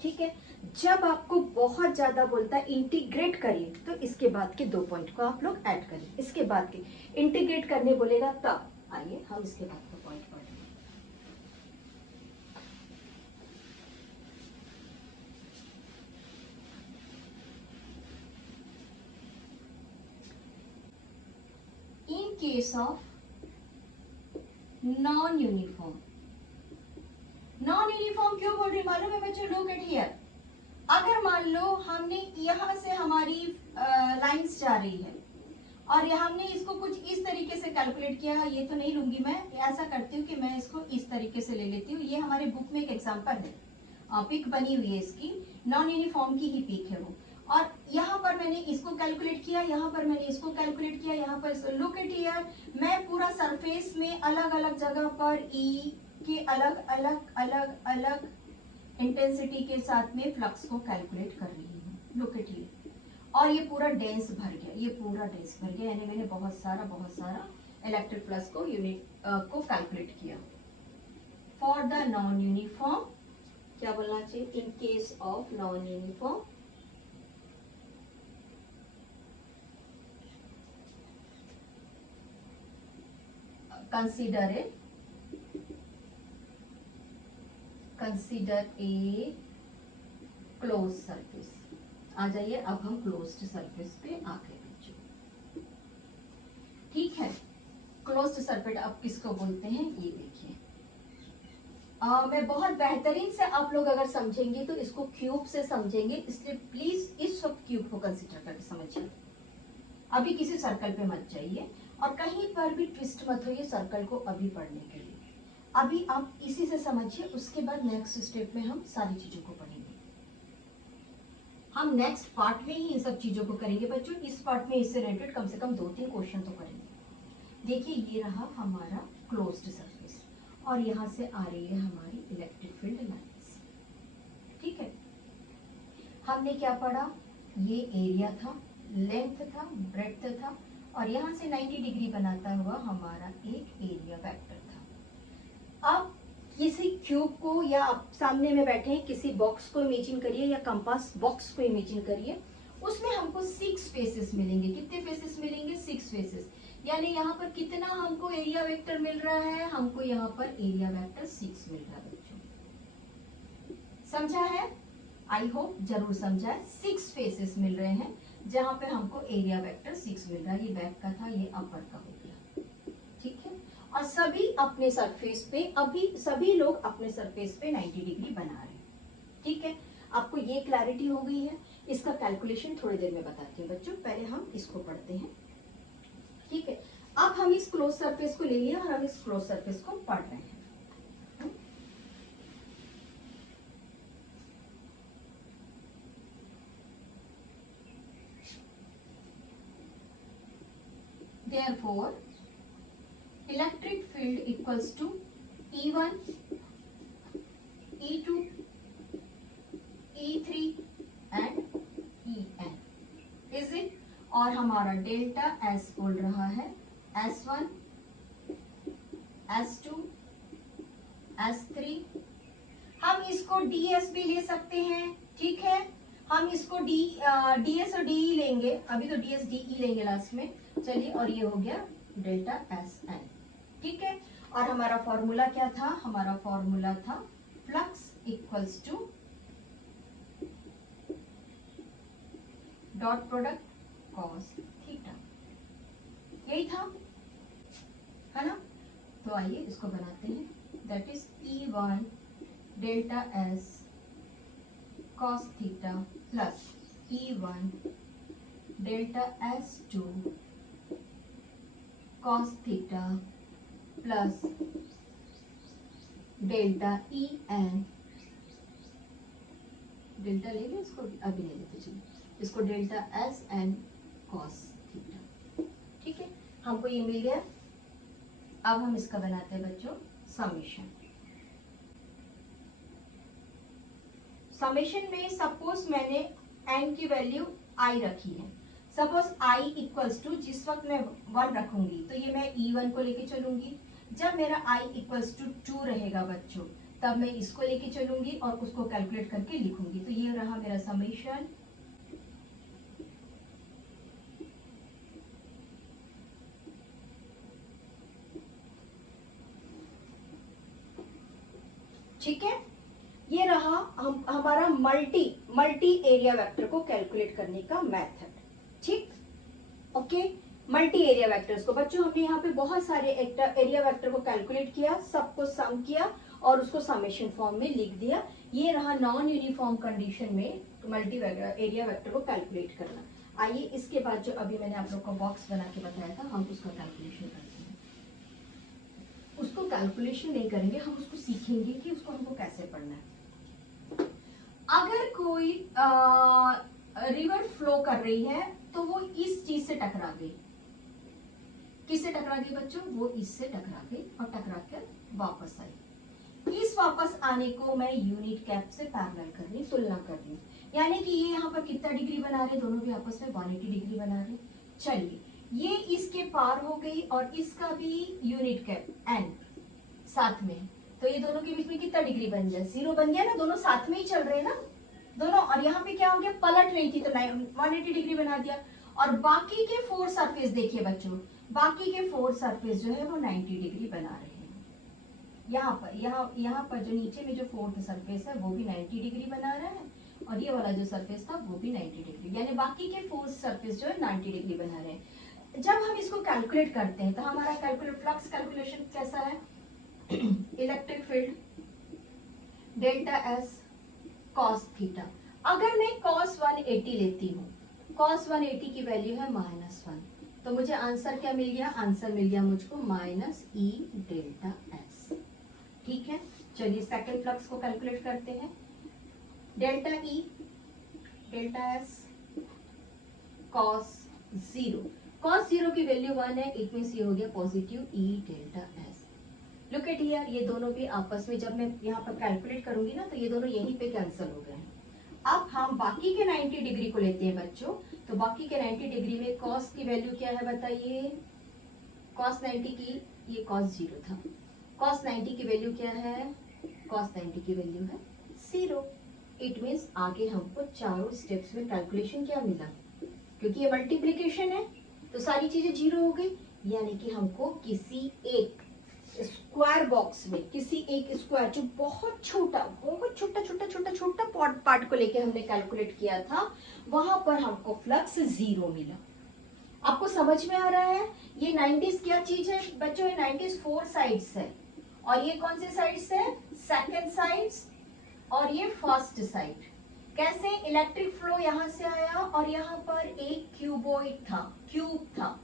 ठीक है, जब आपको बहुत ज्यादा बोलता है इंटीग्रेट करिए तो इसके बाद के 2 पॉइंट को आप लोग ऐड करिए, इसके बाद के इंटीग्रेट करने बोलेगा तब। आइए हम इसके बाद का पॉइंट पढ़ेंगे। इन case of non uniform, non uniform क्यों बोल रही मालूम है बच्चों? लुक एट हियर, अगर मान लो हमने यहां से हमारी लाइंस जा रही है और हमने इसको कुछ इस तरीके से कैलकुलेट किया, ये तो नहीं लूंगी मैं, ऐसा करती हूँ कि मैं इसको इस तरीके से ले लेती हूँ। ये हमारे बुक में एक एग्जांपल है, पिक बनी हुई है इसकी, नॉन यूनिफॉर्म की ही पिक है वो। और यहाँ पर मैंने इसको कैलकुलेट किया, यहाँ पर मैंने इसको कैलकुलेट किया, यहाँ पर लुक एट हियर, मैं पूरा सरफेस में अलग अलग जगह पर ई के अलग अलग अलग अलग इंटेंसिटी के साथ में फ्लक्स को कैलकुलेट कर रही हूँ। लुक एट हियर, और ये पूरा डेंस भर गया, ये पूरा डेंस भर गया, यानी मैंने बहुत सारा इलेक्ट्रिक फ्लक्स को यूनिट को कैलकुलेट किया। फॉर द नॉन यूनिफॉर्म, क्या बोलना चाहिए? In case of non uniform, consider a close surface. आ जाइए, अब हम क्लोज्ड सरफेस पे आ गए बच्चों। ठीक है, क्लोज्ड सरफेस अब किसको बोलते हैं ये देखिए। मैं बहुत बेहतरीन से, आप लोग अगर समझेंगे तो इसको क्यूब से समझेंगे, इसलिए प्लीज इस सब क्यूब को कंसीडर करके समझिए। अभी किसी सर्कल पे मत जाइए और कहीं पर भी ट्विस्ट मत होइए सर्कल को अभी पढ़ने के लिए। अभी आप इसी से समझिए, उसके बाद नेक्स्ट स्टेप में हम सारी चीजों को पढ़ेंगे। हम नेक्स्ट पार्ट में ही इन सब चीजों को करेंगे बच्चों। इस पार्ट में इससे रिलेटेड कम से कम 2-3 क्वेश्चन तो करेंगे। देखिए, ये रहा हमारा क्लोज्ड सरफेस और यहां से आ रही है हमारी इलेक्ट्रिक फील्ड लाइंस। ठीक है, हमने क्या पढ़ा? ये एरिया था, लेंथ था, ब्रेड्थ था, और यहां से 90 डिग्री बनाता हुआ हमारा एक एरिया वेक्टर था। अब किसी क्यूब को, या आप सामने में बैठे हैं किसी बॉक्स को इमेजिन करिए, या कंपास बॉक्स को इमेजिन करिए, उसमें हमको 6 फेसेस मिलेंगे। कितने फेसेस मिलेंगे? 6 फेसेस। यानी यहाँ पर कितना हमको एरिया वेक्टर मिल रहा है? हमको यहाँ पर एरिया वेक्टर 6 मिल रहा है बच्चों। समझा है? आई होप जरूर समझा है। 6 फेसेस मिल रहे हैं जहां पे हमको एरिया वेक्टर 6 मिल रहा है। ये बैक का था, ये अपर का हो गया। ठीक है, और सभी अपने सरफेस पे, अभी सभी लोग अपने सरफेस पे 90 डिग्री बना रहे हैं। ठीक है, आपको ये क्लैरिटी हो गई है। इसका कैलकुलेशन थोड़ी देर में बताती हूँ बच्चों, पहले हम इसको पढ़ते हैं। ठीक है, अब हम इस क्लोज सरफेस को ले लिया और हम इस क्लोज सरफेस को पढ़ रहे हैं। Therefore, electric field equals to E1, E2, E3 and En. Is it? और हमारा डेल्टा S बोल रहा है S1, S2, S3। हम इसको DS भी ले सकते हैं। ठीक है, हम इसको DS और DE लेंगे, अभी तो DS DE लेंगे लास्ट में। चलिए, और ये हो गया डेल्टा SN। ठीक है, और हमारा फॉर्मूला क्या था? हमारा फॉर्मूला था flux equals to dot product cos theta, यही था, है ना? तो आइए इसको बनाते हैं। That is E1 delta S cos theta plus E1 delta S2 cos theta plus delta En। Delta ले लो, इसको अभी ले लेते चलिए, इसको डेल्टा SN cos थीटा। ठीक है, हमको ये मिल गया। अब हम इसका बनाते हैं बच्चों समेशन। समेशन में सपोज मैंने n की वैल्यू i रखी है, सपोज i इक्वल्स टू, जिस वक्त मैं 1 रखूंगी तो ये मैं e1 को लेके चलूंगी, जब मेरा i इक्वल्स टू 2 रहेगा बच्चों तब मैं इसको लेके चलूंगी और उसको कैलकुलेट करके लिखूंगी। तो ये रहा मेरा समेशन, ठीक है। ये रहा हमारा मल्टी एरिया वेक्टर को कैलकुलेट करने का मेथड, ठीक, ओके। मल्टी एरिया वेक्टर्स को बच्चों हमने यहाँ पे बहुत सारे एरिया वेक्टर को कैलकुलेट किया, सबको सम किया और उसको समेशन फॉर्म में लिख दिया। ये रहा नॉन यूनिफॉर्म कंडीशन में मल्टी एरिया वेक्टर को कैलकुलेट करना। आइए इसके बाद जो अभी मैंने आप लोग को बॉक्स बना के बताया था, हम उसका कैलकुलेशन करते हैं। उसको कैलकुलेशन नहीं करेंगे, हम उसको सीखेंगे कि उसको हमको कैसे पढ़ना है। अगर कोई रिवर फ्लो कर रही है तो वो इस चीज से टकरा गई, किससे टकरा गई बच्चों, वो इससे टकरा गई और टकरा कर वापस आई। इस वापस आने को मैं यूनिट कैप से पैरेलल कर रही, तुलना कर रही हूँ, यानी कि ये यहाँ पर कितना डिग्री बना रहे, दोनों भी आपस में 180 डिग्री बना रहे। चलिए ये इसके पार हो गई और इसका भी यूनिट कैप n साथ में, तो ये दोनों के बीच में कितना डिग्री बन गया, 0 बन गया ना, दोनों साथ में ही चल रहे हैं ना दोनों। और यहाँ पे क्या हो गया, पलट रही थी तो 180 डिग्री बना दिया। और बाकी के 4 सरफेस देखिए बच्चों, बाकी के 4 सरफेस जो है वो 90 डिग्री बना रहे हैं। यहाँ पर जो नीचे में जो 4th सरफेस है वो भी 90 डिग्री बना रहा है और ये वाला जो सरफेस था वो भी 90 डिग्री, यानी बाकी के 4 सरफेस जो है 90 डिग्री बना रहे हैं। जब हम इसको कैलकुलेट करते हैं तो हमारा फ्लक्स कैलकुलेशन कैसा है, electric field delta S cos theta. अगर मैं कॉस 180 लेती हूँ, कॉस 180 की वैल्यू है -1, तो मुझे आंसर क्या मिल गया, आंसर मिल गया मुझको -e डेल्टा एस, ठीक है। चलिए सेकंड फ्लक्स को कैलकुलेट करते हैं, delta E delta S cos 0, cos 0 की वैल्यू 1 है, इट मींस ये हो गया positive e delta S. Look at here, ये दोनों भी आपस में जब मैं यहाँ पर कैलकुलेट करूंगी ना तो ये दोनों यहीं पे कैंसिल हो गए हैं। अब हम बाकी के 90 डिग्री को लेते हैं बच्चों, तो बाकी के 90 डिग्री में कॉस की वैल्यू क्या है बताइए, कॉस 90 की, ये कॉस 0 था, कॉस 90 की वैल्यू क्या है, कॉस 90 की वैल्यू है 0। इट मीन्स आगे हमको चारों स्टेप्स में कैलकुलेशन क्या मिला, क्योंकि ये मल्टीप्लीकेशन है तो सारी चीजें 0 हो गई, यानी कि हमको किसी एक स्क्वायर बॉक्स में, किसी एक स्क्वायर जो बहुत छोटा पार्ट को लेके हमने कैलकुलेट किया था, वहां पर हमको फ्लक्स 0 मिला। आपको समझ में आ रहा है, ये 90s क्या चीज है बच्चों, ये 90s 4 साइड्स है और ये कौन से साइड्स है, सेकंड साइड्स और ये फर्स्ट साइड। कैसे, इलेक्ट्रिक फ्लो यहां से आया और यहाँ पर एक क्यूब था,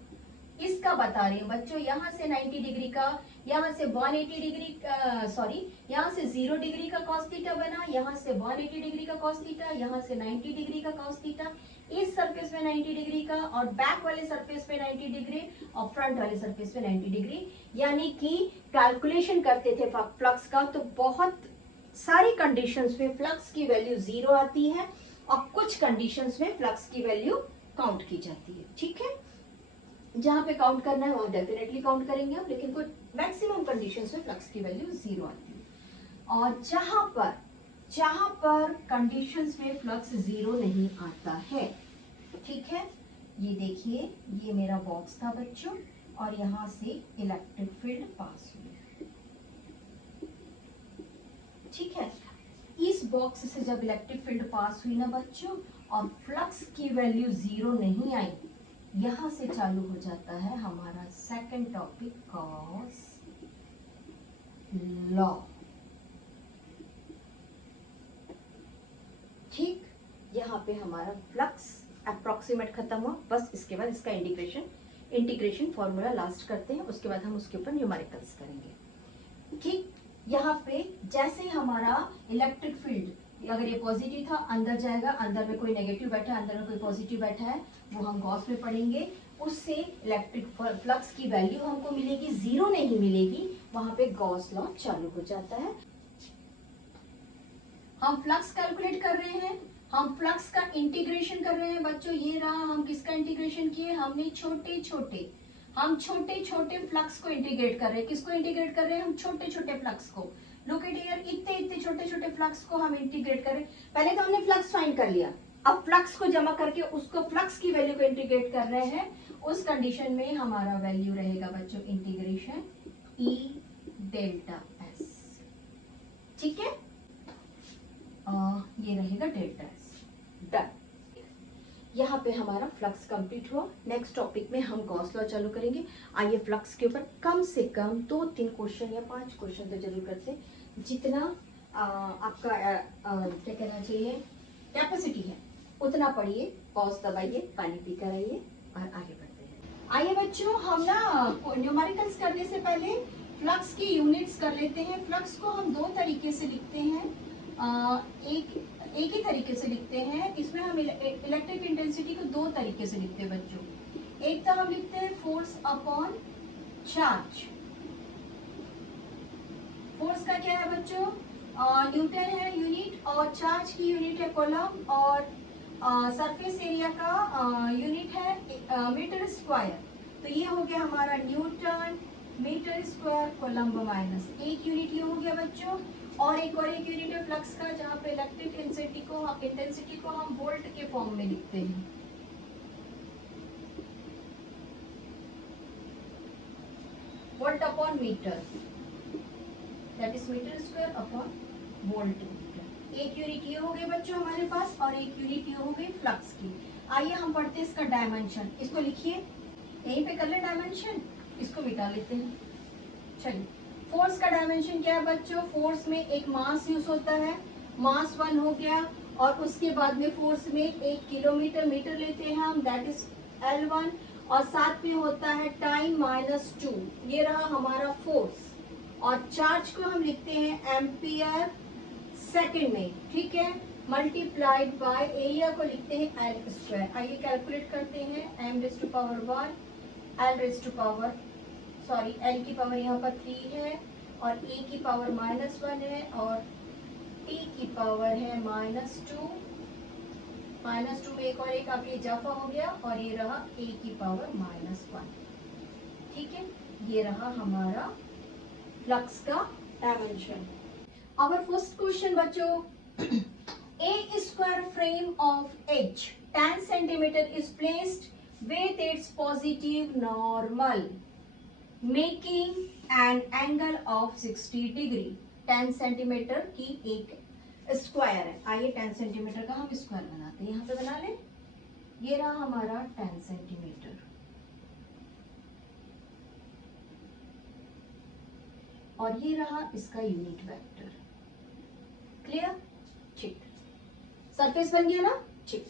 इसका बता रही हूँ बच्चों, यहाँ से 90 डिग्री का, यहाँ से 180 डिग्री सॉरी, यहाँ से 0 डिग्री का कॉस थीटा बना, यहाँ से 180 डिग्री का कॉस थीटा, यहाँ से 90 डिग्री का कॉस थीटा, इस सरफेस में 90 डिग्री का और बैक वाले सरफेस पे 90 डिग्री और फ्रंट वाले सरफेस पे 90 डिग्री। यानी कि कैलकुलेशन करते थे फ्लक्स का तो बहुत सारी कंडीशंस में फ्लक्स की वैल्यू 0 आती है और कुछ कंडीशंस में फ्लक्स की वैल्यू काउंट की जाती है, ठीक है। जहां पे काउंट करना है वहां डेफिनेटली काउंट करेंगे हम, लेकिन कुछ मैक्सिमम कंडीशंस में फ्लक्स की वैल्यू 0 आती है। और जहां पर कंडीशंस में फ्लक्स 0 नहीं आता है, ठीक है, ये देखिए ये मेरा बॉक्स था बच्चों और यहां से इलेक्ट्रिक फील्ड पास हुई, ठीक है। इस बॉक्स से जब इलेक्ट्रिक फील्ड पास हुई ना बच्चों और फ्लक्स की वैल्यू 0 नहीं आई, यहां से चालू हो जाता है हमारा सेकंड टॉपिक, गॉस लॉ, ठीक। यहाँ पे हमारा फ्लक्स अप्रोक्सीमेट खत्म हुआ, बस इसके बाद इसका इंटीग्रेशन फॉर्मूला लास्ट करते हैं, उसके बाद हम उसके ऊपर न्यूमेरिकल्स करेंगे, ठीक। यहाँ पे जैसे हमारा इलेक्ट्रिक फील्ड, अगर ये पॉजिटिव था अंदर जाएगा, अंदर में कोई नेगेटिव बैठा है, अंदर में कोई पॉजिटिव बैठा है, वो हम गॉस में पढ़ेंगे, उससे इलेक्ट्रिक फ्लक्स की वैल्यू हमको मिलेगी 0 नहीं मिलेगी, वहां पे गॉस लॉ चालू हो जाता है। हम फ्लक्स कैलकुलेट कर रहे हैं, हम फ्लक्स का इंटीग्रेशन कर रहे हैं बच्चों। ये रहा, हम किसका इंटीग्रेशन किए, हमने छोटे छोटे फ्लक्स को इंटीग्रेट कर रहे हैं। किसको इंटीग्रेट कर रहे हैं, हम छोटे छोटे फ्लक्स को। लुक एट हियर, इतने छोटे छोटे फ्लक्स को हम इंटीग्रेट कर रहे हैं। पहले तो हमने फ्लक्स फाइंड कर लिया, अब फ्लक्स को जमा करके उसको फ्लक्स की वैल्यू को इंटीग्रेट कर रहे हैं। उस कंडीशन में हमारा वैल्यू रहेगा बच्चों इंटीग्रेशन ई डेल्टा एस। ठीक है, ये रहेगा डेल्टा एस। डन। यहाँ पे हमारा फ्लक्स कंप्लीट हुआ। नेक्स्ट टॉपिक में हम गॉस लॉ चालू करेंगे। आइए फ्लक्स के ऊपर कम से कम 2-3 क्वेश्चन या 5 क्वेश्चन तो जरूर करते हैं। जितना आपका क्या कहना चाहिए कैपेसिटी है उतना पढ़िए, पॉज दबाइए, पानी पी कर आइए और आगे बढ़ते हैं। आइए बच्चों, हम ना न्यूमेरिकल्स करने से पहले फ्लक्स की यूनिट्स कर लेते हैं। फ्लक्स को हम 2 तरीके से लिखते हैं, एक ही तरीके से लिखते हैं। इसमें हम इलेक्ट्रिक इंटेंसिटी को 2 तरीके से लिखते हैं बच्चों। एक तो हम लिखते हैं फोर्स अपॉन चार्ज। फोर्स का क्या है बच्चों, न्यूटन है यूनिट, और चार्ज की यूनिट है कूलम, और सरफेस एरिया का यूनिट है मीटर स्क्वायर। तो ये हो गया हमारा newton metre square coulomb minus. एक यूनिट ये हो गया बच्चों, और एक यूनिट है फ्लक्स का, जहाँ पे इलेक्ट्रिक इंटेंसिटी को हम वोल्ट के फॉर्म में लिखते हैं। Volt upon metre, that is metre square upon volt metre. एक यूनिट ये हो गए बच्चों हमारे पास, और एक यूनिट ये हो गई फ्लक्स की। आइए हम पढ़ते हैं इसका डायमेंशन। इसको लिखिए, यहीं पे कर ले डायमेंशन, इसको मिटा लेते हैं। चलिए, फोर्स का डायमेंशन क्या है बच्चों, फोर्स में एक मास यूज होता है, मास 1 हो गया, और उसके बाद में फोर्स में 1 किलोमीटर मीटर लेते हैं हम, दैट इज L1, और साथ में होता है टाइम -2। ये रहा हमारा फोर्स, और चार्ज को हम लिखते हैं एम्पियर सेकेंड में, ठीक है, मल्टीप्लाइड बाय एरिया को लिखते हैं L स्क्वायर। आइए कैलकुलेट करते हैं, m⁻1 L की पावर यहाँ पर 3 है, और A की पावर -1 है, और T की पावर है -2। -2 में एक और एक आपके इजाफा हो गया, और ये रहा A की पावर -1। ठीक है, ये रहा हमारा फ्लक्स का डायमेंशन। Our first question बच्चों, A square frame of H 10 centimeter is placed with its positive normal making an angle of 60 degree। 10 centimetre की एक स्क्वायर है। आइए 10 सेंटीमीटर का हम स्क्वायर बनाते हैं, यहाँ पे बना ले। ये रहा हमारा 10 सेंटीमीटर, और ये रहा इसका यूनिट वेक्टर। क्लियर? ठीक, सरफेस बन गया ना। ठीक,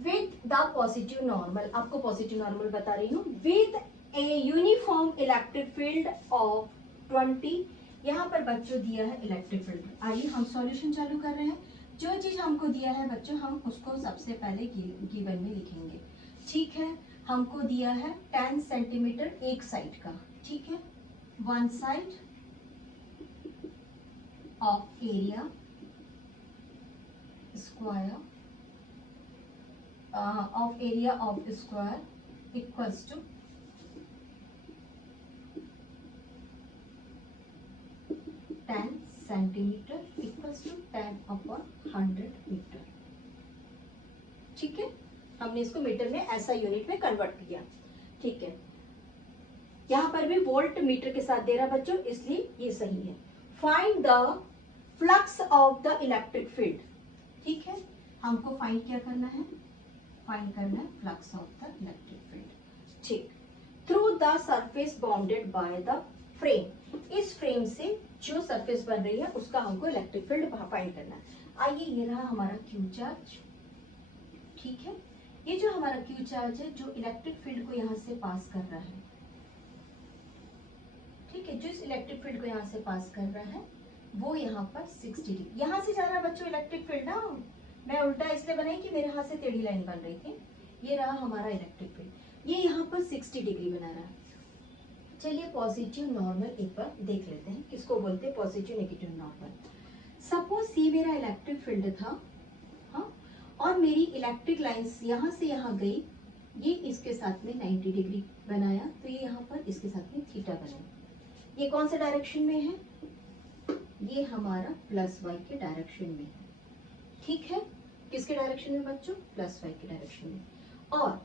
विथ द पॉजिटिव नॉर्मल, आपको पॉजिटिव नॉर्मल बता रही हूँ, with A uniform electric field of 20। यहाँ पर बच्चों दिया है इलेक्ट्रिक फील्ड। आइए हम सॉल्यूशन चालू कर रहे हैं। जो चीज हमको दिया है बच्चों, हम उसको सबसे पहले गिवन में लिखेंगे। ठीक है, हमको दिया है 10 सेंटीमीटर एक साइड का, ठीक है, one side of area square of area of square equals to 10 centimeter equals to 10 upon 100 metre. ठीक है, हमने इसको मीटर में ऐसा यूनिट में कन्वर्ट किया। ठीक है, यहाँ पर भी वोल्ट मीटर के साथ दे रहा बच्चों, इसलिए ये सही है। Find the flux of the electric field. ठीक है, हमको फाइंड क्या करना है, फाइंड करना है flux of the electric field. ठीक, through the surface bounded by the frame. इस फ्रेम से जो सरफेस बन रही है उसका हमको इलेक्ट्रिक फील्ड फाइंड करना है। आइए, ये रहा हमारा क्यू चार्ज। ठीक है, ये जो हमारा क्यू चार्ज है, जो इलेक्ट्रिक फील्ड को यहाँ से पास कर रहा है, ठीक है, जो इस इलेक्ट्रिक फील्ड को यहाँ से पास कर रहा है, वो यहाँ पर 60 डिग्री यहाँ से जा रहा है बच्चों इलेक्ट्रिक फील्ड ना। मैं उल्टा इसलिए बनाई कि मेरे हाथ से टेढ़ी लाइन बन रही थी। ये रहा हमारा इलेक्ट्रिक फील्ड, ये यहाँ पर 60 डिग्री बना रहा है। चलिए पॉजिटिव नॉर्मल एक बार देख लेते हैं, किसको बोलते हैं पॉजिटिव नेगेटिव नॉर्मल। सपोज ये मेरा इलेक्ट्रिक फील्ड था, हाँ, और मेरी इलेक्ट्रिक लाइंस यहाँ से यहाँ गई, ये इसके साथ में 90 डिग्री बनाया, तो ये यहाँ पर इसके साथ में थीटा बनाया। ये कौन से डायरेक्शन में है? ये हमारा प्लस वाई के डायरेक्शन में है, ठीक है। किसके डायरेक्शन में बच्चों? प्लस वाई के डायरेक्शन में। और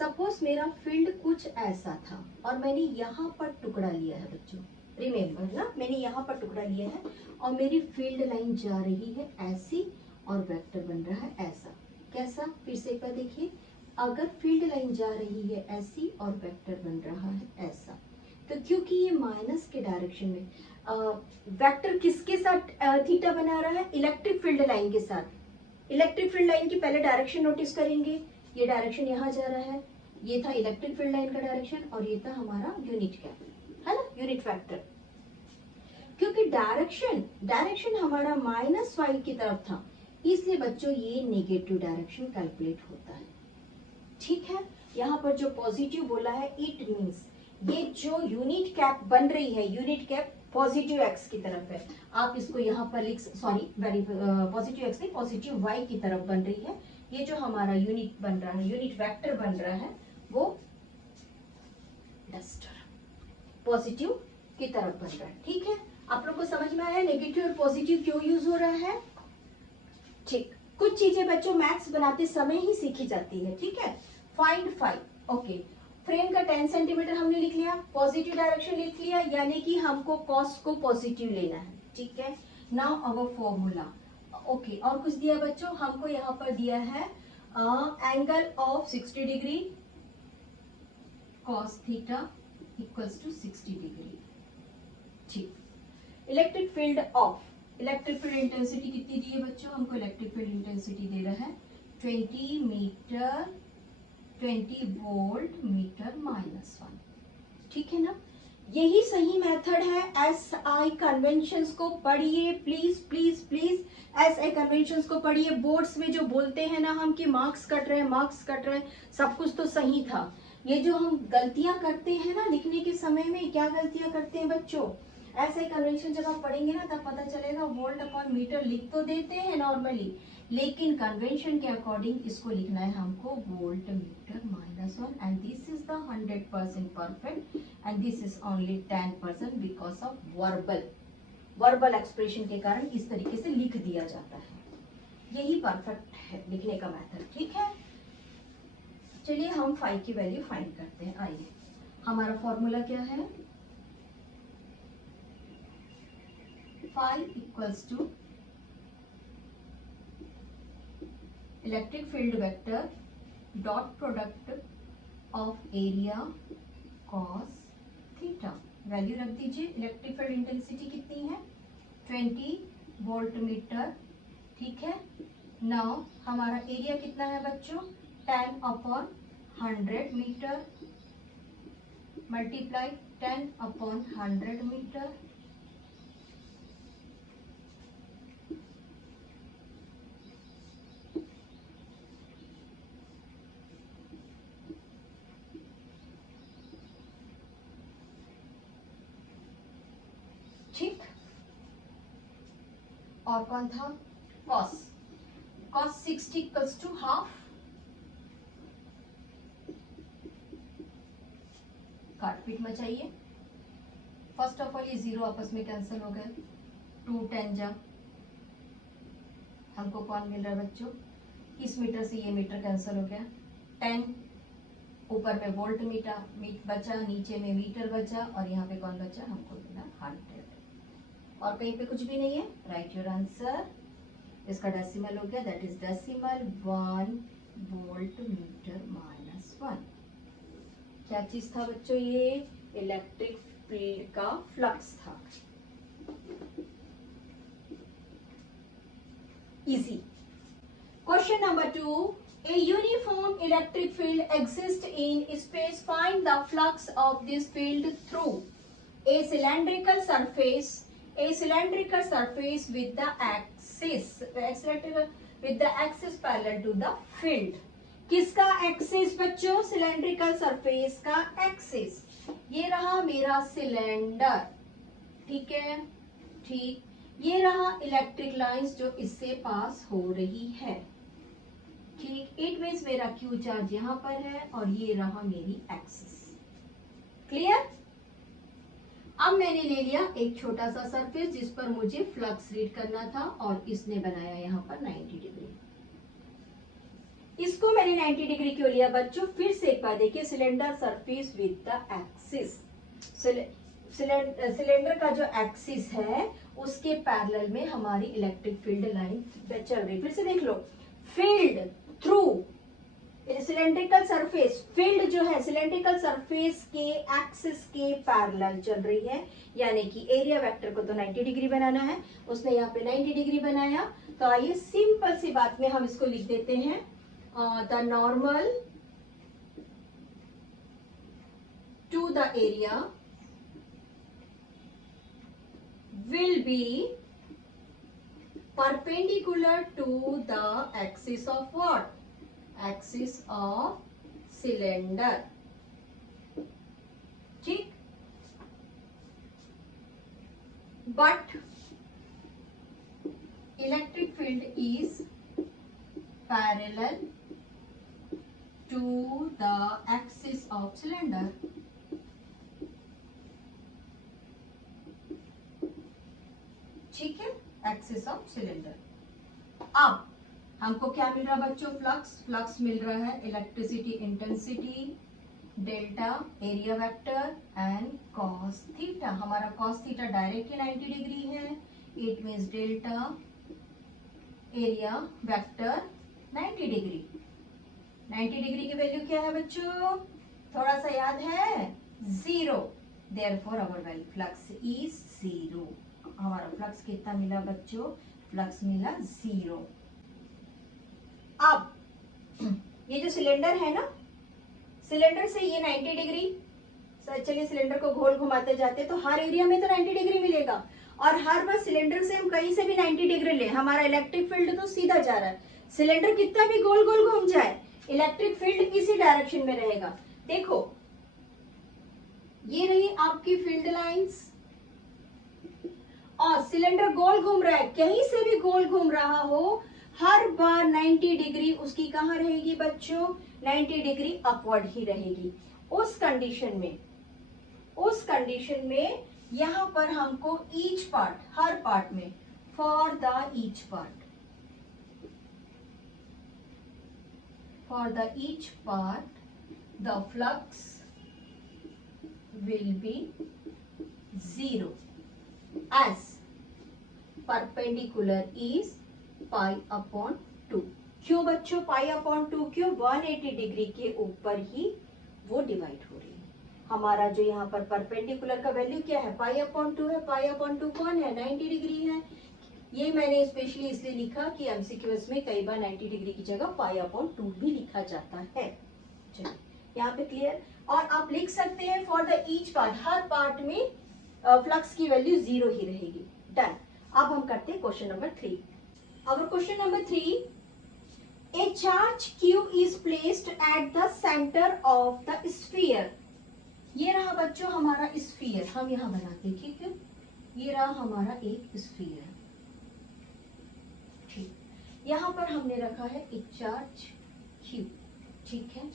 सपोज मेरा फील्ड कुछ ऐसा था और मैंने यहाँ पर टुकड़ा लिया है बच्चों, रिमेम्बर ना, मैंने यहाँ पर टुकड़ा लिया है और मेरी फील्ड लाइन जा रही है ऐसी और वेक्टर बन रहा है ऐसा। कैसा? फिर से एक बार देखिए, अगर फील्ड लाइन जा रही है ऐसी और वेक्टर बन रहा है ऐसा, तो क्योंकि ये माइनस के डायरेक्शन में, वेक्टर किसके साथ थीटा बना रहा है? इलेक्ट्रिक फील्ड लाइन के साथ। इलेक्ट्रिक फील्ड लाइन की पहले डायरेक्शन नोटिस करेंगे, ये डायरेक्शन यहाँ जा रहा है, ये था इलेक्ट्रिक फील्ड लाइन का डायरेक्शन और ये था हमारा यूनिट कैप, है ना, यूनिट वेक्टर। क्योंकि डायरेक्शन हमारा माइनस वाई की तरफ था, इसलिए बच्चों ये नेगेटिव डायरेक्शन कैलकुलेट होता है, ठीक है। यहाँ पर जो पॉजिटिव बोला है, इट मीन्स ये जो यूनिट कैप बन रही है, यूनिट कैप पॉजिटिव एक्स की तरफ है। आप इसको यहाँ पर लिख, सॉरी पॉजिटिव एक्स नहीं, पॉजिटिव वाई की तरफ बन रही है। ये जो हमारा यूनिट बन रहा है, यूनिट वेक्टर बन रहा है, वो डस्टर पॉजिटिव की तरफ बन रहा है, ठीक है। आप लोग को समझ में आया नेगेटिव और पॉजिटिव क्यों यूज हो रहा है? ठीक, कुछ चीजें बच्चों मैथ्स बनाते समय ही सीखी जाती है, ठीक है। फाइंड फाइव, ओके, फ्रेम का 10 सेंटीमीटर हमने लिख लिया, पॉजिटिव डायरेक्शन लिख लिया, यानी कि हमको कॉस को पॉजिटिव लेना है, ठीक है। नाउ अवर फॉर्मूला, ओके, और कुछ दिया बच्चों हमको? यहाँ पर दिया है angle of 60 degree cos theta equals to 60 degree, ठीक। इलेक्ट्रिक फील्ड इंटेंसिटी कितनी दी है बच्चों? हमको इलेक्ट्रिक फील्ड इंटेंसिटी दे रहा है 20 वोल्ट मीटर -1, ठीक है ना। यही सही मेथड है। SI कन्वेंशंस को पढ़िए please please please, SI conventions को पढ़िए। बोर्ड्स में जो बोलते हैं ना हम कि मार्क्स कट रहे हैं, सब कुछ तो सही था। ये जो हम गलतियां करते हैं ना लिखने के समय में, क्या गलतियां करते हैं बच्चों? SI कन्वेंशन जब आप पढ़ेंगे ना तब पता चलेगा, वोल्ट अपॉन मीटर लिख तो देते हैं नॉर्मली, लेकिन कन्वेंशन के अकॉर्डिंग इसको लिखना है हमको volt meter -1, and this is the 100% perfect and this is only 10% because of verbal expression के कारण इस तरीके से लिख दिया जाता है। यही परफेक्ट है लिखने का मेथड, ठीक है। चलिए हम फाई की वैल्यू फाइंड करते हैं। आइए, हमारा फॉर्मूला क्या है? Phi equals to electric field vector dot product of area cos theta. Value रख दीजिए। इलेक्ट्रिक फील्ड इंटेंसिटी कितनी है? 20 वोल्ट मीटर, ठीक है। नाउ हमारा एरिया कितना है बच्चों? 10/100 मीटर मल्टीप्लाई 10/100 मीटर, ठीक। और कौन था? cos 60 इक्वल्स टू हाफ, काटपीट मचाइए। फर्स्ट ऑफ ऑल ये 0 आपस में कैंसिल हो गए, 2 10 जा, हमको कौन मिल रहा है बच्चों? इस मीटर से ये मीटर कैंसिल हो गया, 10 ऊपर में वोल्ट मीटर बचा, नीचे में मीटर बचा, और यहाँ पे कौन बचा? हमको मिला 100। और कहीं पे कुछ भी नहीं है, राइट योर आंसर। इसका डेसिमल हो गया, that is decimal 1 volt meter -1। क्या चीज था बच्चों? ये इलेक्ट्रिक फील्ड का फ्लक्स था। Easy. Question number 2, a uniform electric field exists in space. Find the flux of this field through a cylindrical surface with the axis parallel to the field. किसका axis बच्चों? Cylindrical surface का axis. ये रहा मेरा cylinder, ठीक है, ठीक। ये रहा इलेक्ट्रिक लाइंस जो इससे पास हो रही है, ठीक। इट मीन्स मेरा क्यू चार्ज यहाँ पर है और ये रहा मेरी एक्सिस। क्लियर? अब मैंने ले लिया एक छोटा सा सरफेस जिस पर मुझे फ्लक्स रीड करना था और इसने बनाया यहाँ पर 90 डिग्री। इसको मैंने 90 डिग्री क्यों लिया बच्चों? फिर से एक बार देखिए, cylinder surface with the axis, cylinder का जो एक्सिस है उसके पैरेलल में हमारी इलेक्ट्रिक फील्ड लाइन चल रही। फिर से देख लो, field through cylindrical surface, field जो है सिलेंड्रिकल सरफेस के एक्सिस के पैरेलल चल रही है, यानी कि एरिया वेक्टर को तो 90 डिग्री बनाना है, उसने यहाँ पे 90 डिग्री बनाया। तो आइए सिंपल सी बात में हम इसको लिख देते हैं, the normal to the area will be perpendicular to the axis of what? Axis of cylinder, ठीक। But electric field is parallel to the axis of cylinder। ठीक है, एक्सिस ऑफ सिलेंडर। अब हमको क्या मिल रहा बच्चों? फ्लक्स। फ्लक्स मिल रहा है electricity intensity delta area vector and cos theta. हमारा कॉस थीटा डायरेक्टली 90 डिग्री है, it means delta area vector 90 degree. 90 degree की वैल्यू क्या है बच्चों? थोड़ा सा याद है, 0। Therefore our value flux is 0। हमारा फ्लक्स कितना मिला बच्चों? फ्लक्स मिला 0। अब ये जो सिलेंडर है ना, सिलेंडर से ये 90 डिग्री, चलिए सिलेंडर को गोल घुमाते जाते तो हर एरिया में तो 90 डिग्री मिलेगा, और हर बार सिलेंडर से हम कहीं से भी 90 डिग्री ले, हमारा इलेक्ट्रिक फील्ड तो सीधा जा रहा है। सिलेंडर कितना भी गोल गोल घूम जाए, इलेक्ट्रिक फील्ड इसी डायरेक्शन में रहेगा। देखो ये रही आपकी फील्ड लाइंस, और सिलेंडर गोल घूम रहा है, कहीं से भी गोल घूम रहा हो, हर बार 90 डिग्री उसकी कहां रहेगी बच्चों? 90 डिग्री अपवर्ड ही रहेगी। उस कंडीशन में यहां पर हमको ईच पार्ट, हर पार्ट में, for the each part the flux will be 0 as perpendicular is pi upon 2। क्यों बच्चों पाई अपॉन 2? क्यों? 180 डिग्री के ऊपर ही वो डिवाइड हो रही है। हमारा जो यहाँ पर परपेंडिकुलर का वैल्यू क्या है? पाई अपॉन 2 है। पाई अपॉन 2 कौन है? 90 डिग्री है। ये मैंने स्पेशली इसलिए लिखा कि एमसीक्यूएस में कई बार 90 डिग्री की जगह पाई अपॉन 2 भी लिखा जाता है। चलिए यहाँ पे क्लियर। और आप लिख सकते हैं for the each part, her part में फ्लक्स की वैल्यू 0 ही रहेगी। डन। अब हम करते हैं क्वेश्चन नंबर 3। अगर question number 3, A charge Q is placed at the centre of the sphere. ये रहा बच्चों हमारा स्फीयर, हम यहां बनाते हैं, ठीक है। ये रहा हमारा एक स्फीयर, ठीक। यहां पर हमने रखा है एक चार्ज Q, ठीक है।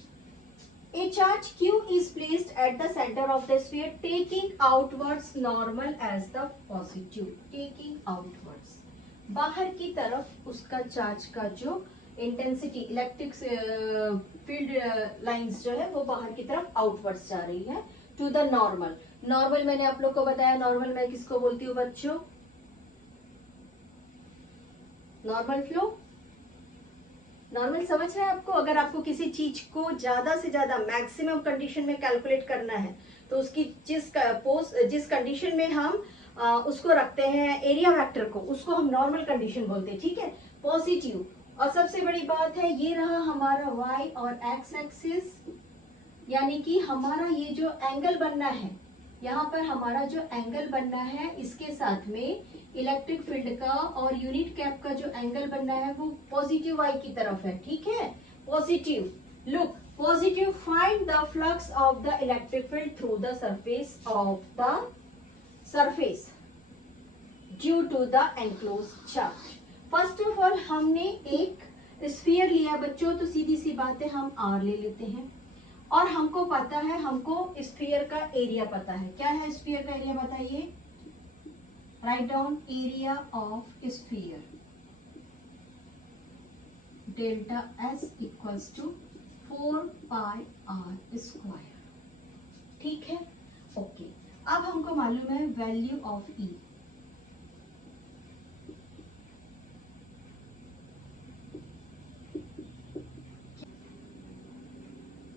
A charge Q is placed at the center of the sphere, taking outwards normal as the positive, taking outwards, बाहर की तरफ उसका चार्ज का जो इंटेंसिटी, इलेक्ट्रिक फील्ड लाइंस जो है वो बाहर की तरफ आउटवर्ड्स जा रही है टू द नॉर्मल। नॉर्मल मैंने आप लोग को बताया, नॉर्मल मैं किसको बोलती हूँ बच्चों? Normal flow. नॉर्मल समझ रहे हैं आपको? अगर आपको किसी चीज को ज्यादा से ज्यादा मैक्सिमम कंडीशन में कैलकुलेट करना है तो उसकी जिस कंडीशन में हम उसको रखते हैं एरिया वेक्टर को, उसको हम नॉर्मल कंडीशन बोलते हैं, ठीक है, पॉजिटिव। और सबसे बड़ी बात है, ये रहा हमारा y और x एक्सिस, यानी कि हमारा ये जो एंगल बनना है, यहाँ पर हमारा जो एंगल बनना है इसके साथ में इलेक्ट्रिक फील्ड का और यूनिट कैप का जो एंगल बनना है वो पॉजिटिव y की तरफ है, ठीक है, positive. Look, positive, find the flux of the electric field through the surface of the surface. Due to the enclose charge. First of all हमने एक स्फीयर लिया बच्चों, तो सीधी सी बात है हम आर ले लेते हैं और हमको पता है, हमको स्फीयर का एरिया पता है। क्या है स्फीयर का एरिया बताइए? Write down area of sphere delta S equals to 4 pi R square. ठीक है, ओके। अब हमको मालूम है value of E.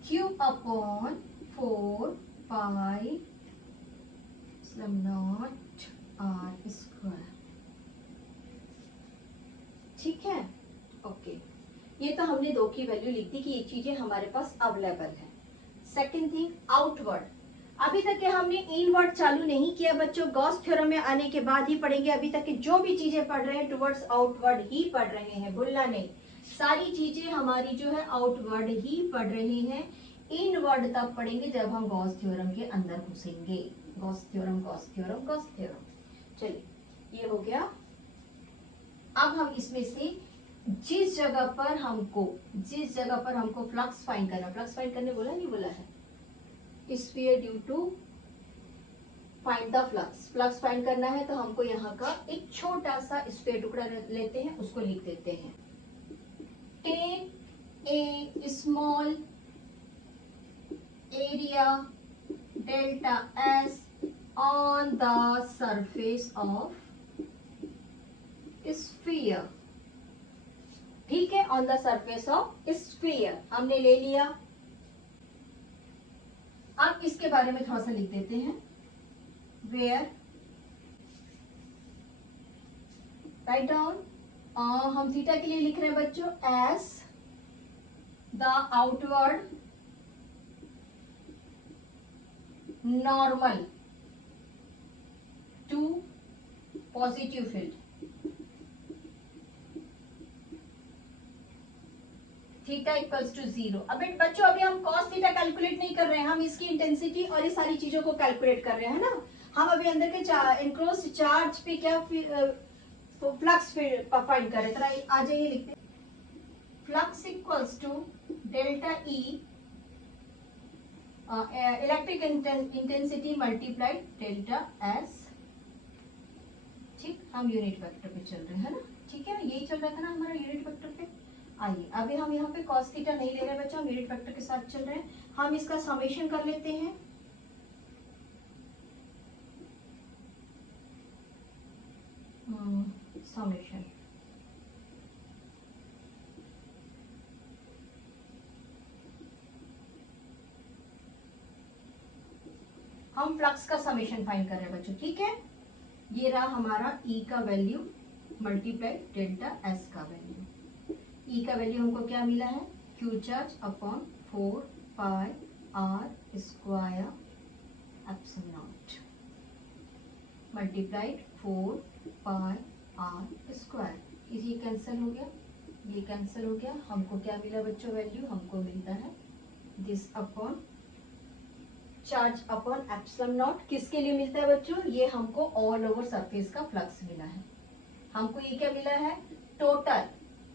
Q upon 4 pi epsilon naught R square. ठीक है, ओके। ये तो हमने दो की वैल्यू लिख दी कि ये चीजें हमारे पास अवेलेबल है। Second thing, outward. अभी तक के हमने इनवर्ड चालू नहीं किया बच्चों, गॉस थ्योरम में आने के बाद ही पढ़ेंगे। अभी तक के जो भी चीजें पढ़ रहे हैं टुवर्ड्स आउटवर्ड ही पढ़ रहे हैं, भूलना नहीं। सारी चीजें हमारी जो है आउटवर्ड ही पढ़ रहे हैं। इनवर्ड तब पढ़ेंगे जब हम गॉस थ्योरम के अंदर घुसेंगे। Gauss theorem, Gauss theorem, Gauss theorem. चलिए, ये हो गया। अब हम इसमें से जिस जगह पर हमको फ्लक्स फाइंड करना, फ्लक्स फाइंड करने बोला नहीं बोला है? Sphere due to find the flux, flux find करना है तो हमको यहाँ का एक छोटा सा स्फीयर टुकड़ा लेते हैं, उसको लिख देते हैं। Take a small area delta S on the surface of sphere. ठीक है, on the surface of sphere हमने ले लिया। अब इसके बारे में थोड़ा सा लिख देते हैं। वेयर, राइट डाउन, हम थीटा के लिए लिख रहे हैं बच्चों as the outward normal to positive field. Theta equals to 0। अब बच्चों अभी हम कॉस थीटा कैलकुलेट नहीं कर रहे हैं, हम इसकी इंटेंसिटी और ये सारी चीजों को कैलकुलेट कर रहे हैं ना। हम अभी अंदर के इनक्लोज चार्ज पे क्या फ्लक्स फाइंड कर रहे हैं। आ जाइए, लिखते हैं flux equals to delta E electric intensity multiplied delta S. ठीक, हम यूनिट वेक्टर पे चल रहे हैं ना। ठीक है ना, यही चल रहा था ना हमारा यूनिट वेक्टर पे। आइए, अभी हम यहाँ पे cos थीटा नहीं ले रहे बच्चों, हम यूनिट वेक्टर के साथ चल रहे हैं। हम इसका समेशन कर लेते हैं। समेशन हम फ्लक्स का समेशन फाइंड कर रहे हैं बच्चों। ठीक है, ये रहा हमारा E का वैल्यू मल्टीप्लाई डेल्टा S का वैल्यू। E का वैल्यू हमको क्या मिला है? Q charge upon 4 pi R square epsilon not multiplied 4 pi R square. ये कैंसिल हो गया, ये कैंसिल हो गया। हमको क्या मिला बच्चों वैल्यू? हमको मिलता है this upon charge upon epsilon not. किसके लिए मिलता है बच्चों? ये हमको ऑल ओवर सरफेस का फ्लक्स मिला है। हमको ये क्या मिला है? टोटल।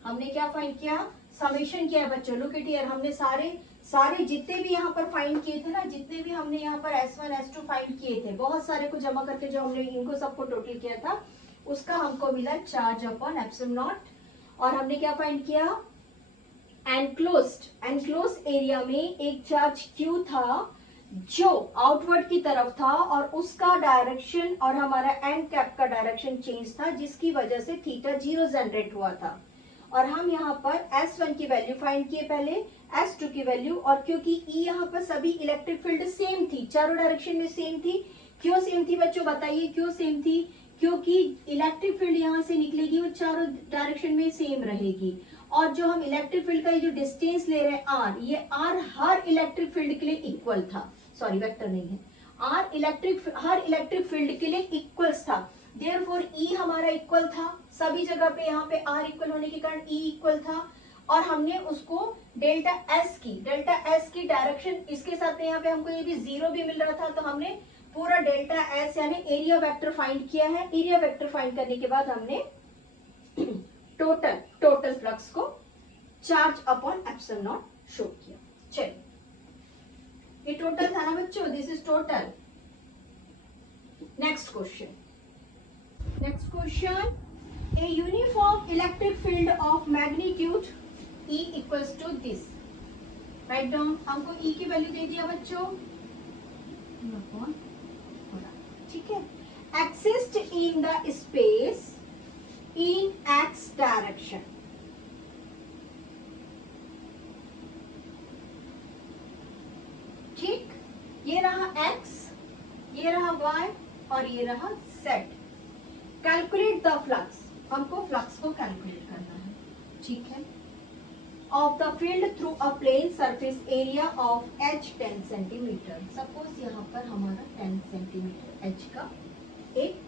हमने क्या फाइंड किया? समेशन किया बच्चों। लुक एट हियर, हमने सारे जितने भी यहाँ पर फाइंड किए थे ना, जितने भी हमने यहाँ पर S1 S2 फाइंड किए थे, बहुत सारे को जमा करके जो हमने इनको सबको टोटल किया था, उसका हमको मिला चार्ज अपॉन एप्सिलॉन नॉट। और हमने क्या फाइंड किया? एनक्लोज्ड एरिया में एक चार्ज Q था जो आउटवर्ड की तरफ था और उसका डायरेक्शन और हमारा एंड कैप का डायरेक्शन चेंज था, जिसकी वजह से थीटा 0 जनरेट हुआ था। और हम यहाँ पर S1 की वैल्यू फाइंड किए पहले, S2 की वैल्यू, और क्योंकि E यहाँ पर सभी इलेक्ट्रिक फील्ड सेम थी, चारों डायरेक्शन में सेम थी। क्यों सेम थी बच्चों? बताइए क्यों सेम थी? क्योंकि इलेक्ट्रिक फील्ड यहाँ से निकलेगी वो चारों डायरेक्शन में सेम रहेगी। और जो हम इलेक्ट्रिक फील्ड का ये जो डिस्टेंस ले रहे हैं R, ये R हर इलेक्ट्रिक फील्ड के लिए इक्वल था। सॉरी, वेक्टर नहीं है, हर इलेक्ट्रिक फील्ड के लिए इक्वल्स था। देयरफॉर E हमारा इक्वल था सभी जगह पे। यहाँ पे R इक्वल होने के कारण E इक्वल था। और हमने उसको डेल्टा S की डायरेक्शन इसके साथ में यहाँ पे हमको ये भी 0 भी मिल रहा था, तो हमने पूरा डेल्टा एस यानी एरिया वेक्टर फाइंड किया है। एरिया वेक्टर फाइंड करने के बाद हमने टोटल फ्लक्स को charge upon epsilon naught show किया। चलिए, ये टोटल था ना बच्चों, this is total. Next question, a uniform electric field of magnitude E equals to this. Write down, हमको E की वैल्यू दे दिया बच्चों, ठीक है। Exist in the space in X direction. ठीक, ये रहा x, ये रहा y और ये रहा z। कैलकुलेट द फ्लक्स, हमको फ्लक्स को कैलकुलेट करना है, ठीक है। Of the field through a plane surface area of h 10 centimetre. Suppose यहाँ पर हमारा 10 सेंटीमीटर h का एक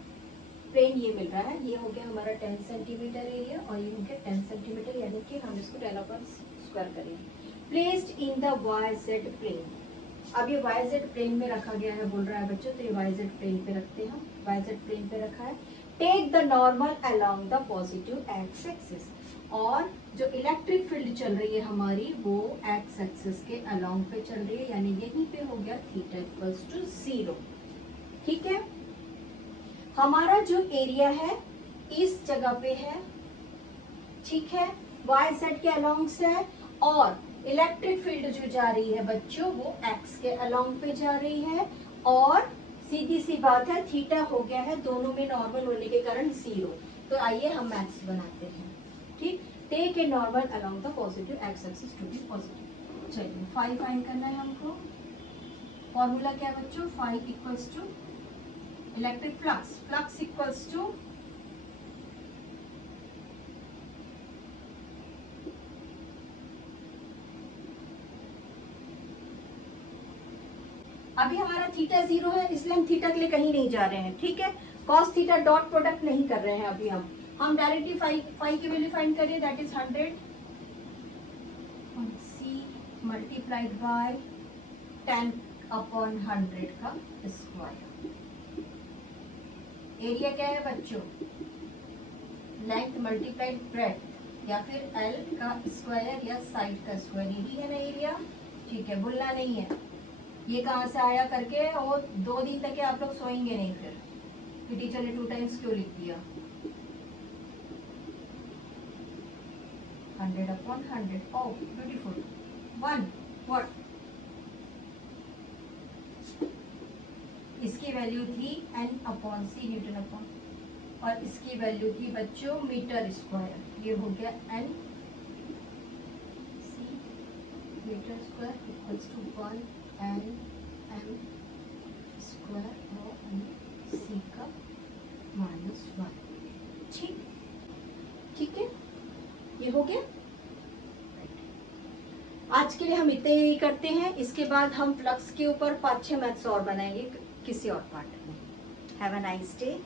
प्लेन ये मिल रहा है, ये हो गया हमारा 10 सेंटीमीटर एरिया और ये हो गया 10 सेंटीमीटर, यानी कि हम इसको 10 अपॉन स्क्वायर करेंगे। Placed in the YZ plane. अब ये YZ प्लेन में रखा गया है बोल रहा है बच्चों, तो ये YZ प्लेन पे रखते हैं हम, YZ प्लेन पे रखा है। Take the normal along the positive X axis, और जो इलेक्ट्रिक फील्ड चल रही है हमारी वो एक्स एक्सिस के अलोंग पे चल रही है, यानी यहीं पे हो गया थीटा इक्वल्स टू 0। ठीक है, हमारा जो एरिया है इस जगह पे है, ठीक है, वाई जेड के अलोंग से है, और इलेक्ट्रिक फील्ड जो जा रही है बच्चों वो एक्स के अलोंग पे जा रही है, और सीधी सी बात है थीटा हो गया है दोनों में नॉर्मल होने के कारण 0। तो आइए हम मैथ्स बनाते हैं। ठीक, take a normal along the positive X axis to be positive. चलिए फाई फाइंड करना है हमको। फॉर्मूला क्या है बच्चों, phi equals to electric flux, flux equals to अभी हमारा थीटा 0 है इसलिए हम थीटा के लिए कहीं नहीं जा रहे हैं, ठीक है। कॉस थीटा डॉट प्रोडक्ट नहीं कर रहे हैं अभी हम डायरेक्टली फाई की वैल्यू फाइंड करें, that is 100 C multiplied by 10 upon 100 का स्क्वायर। एरिया क्या है बच्चों, लेंथ मल्टीप्लाइड ब्रेड्थ या फिर एल का स्क्वायर या साइड का स्क्वायर, यही है ना एरिया, ठीक है, भूलना नहीं है। ये कहाँ से आया करके, और 2 दिन तक आप लोग सोएंगे नहीं फिर कि टीचर ने 2 टाइम्स क्यों लिख दिया। 100 अपॉन 100, ओह ब्यूटीफुल। 1 व्हाट, इसकी वैल्यू थी n अपॉन सी न्यूटन अपॉन, और इसकी वैल्यू थी बच्चों मीटर स्क्वायर। ये हो गया n C metre square equals to 1 n m square और c का -1। ठीक, ठीक है, ये हो गया। आज के लिए हम इतने ही करते हैं, इसके बाद हम फ्लक्स के ऊपर 5-6 मैथ्स और बनाएंगे किसी और पार्ट में। Have a nice day.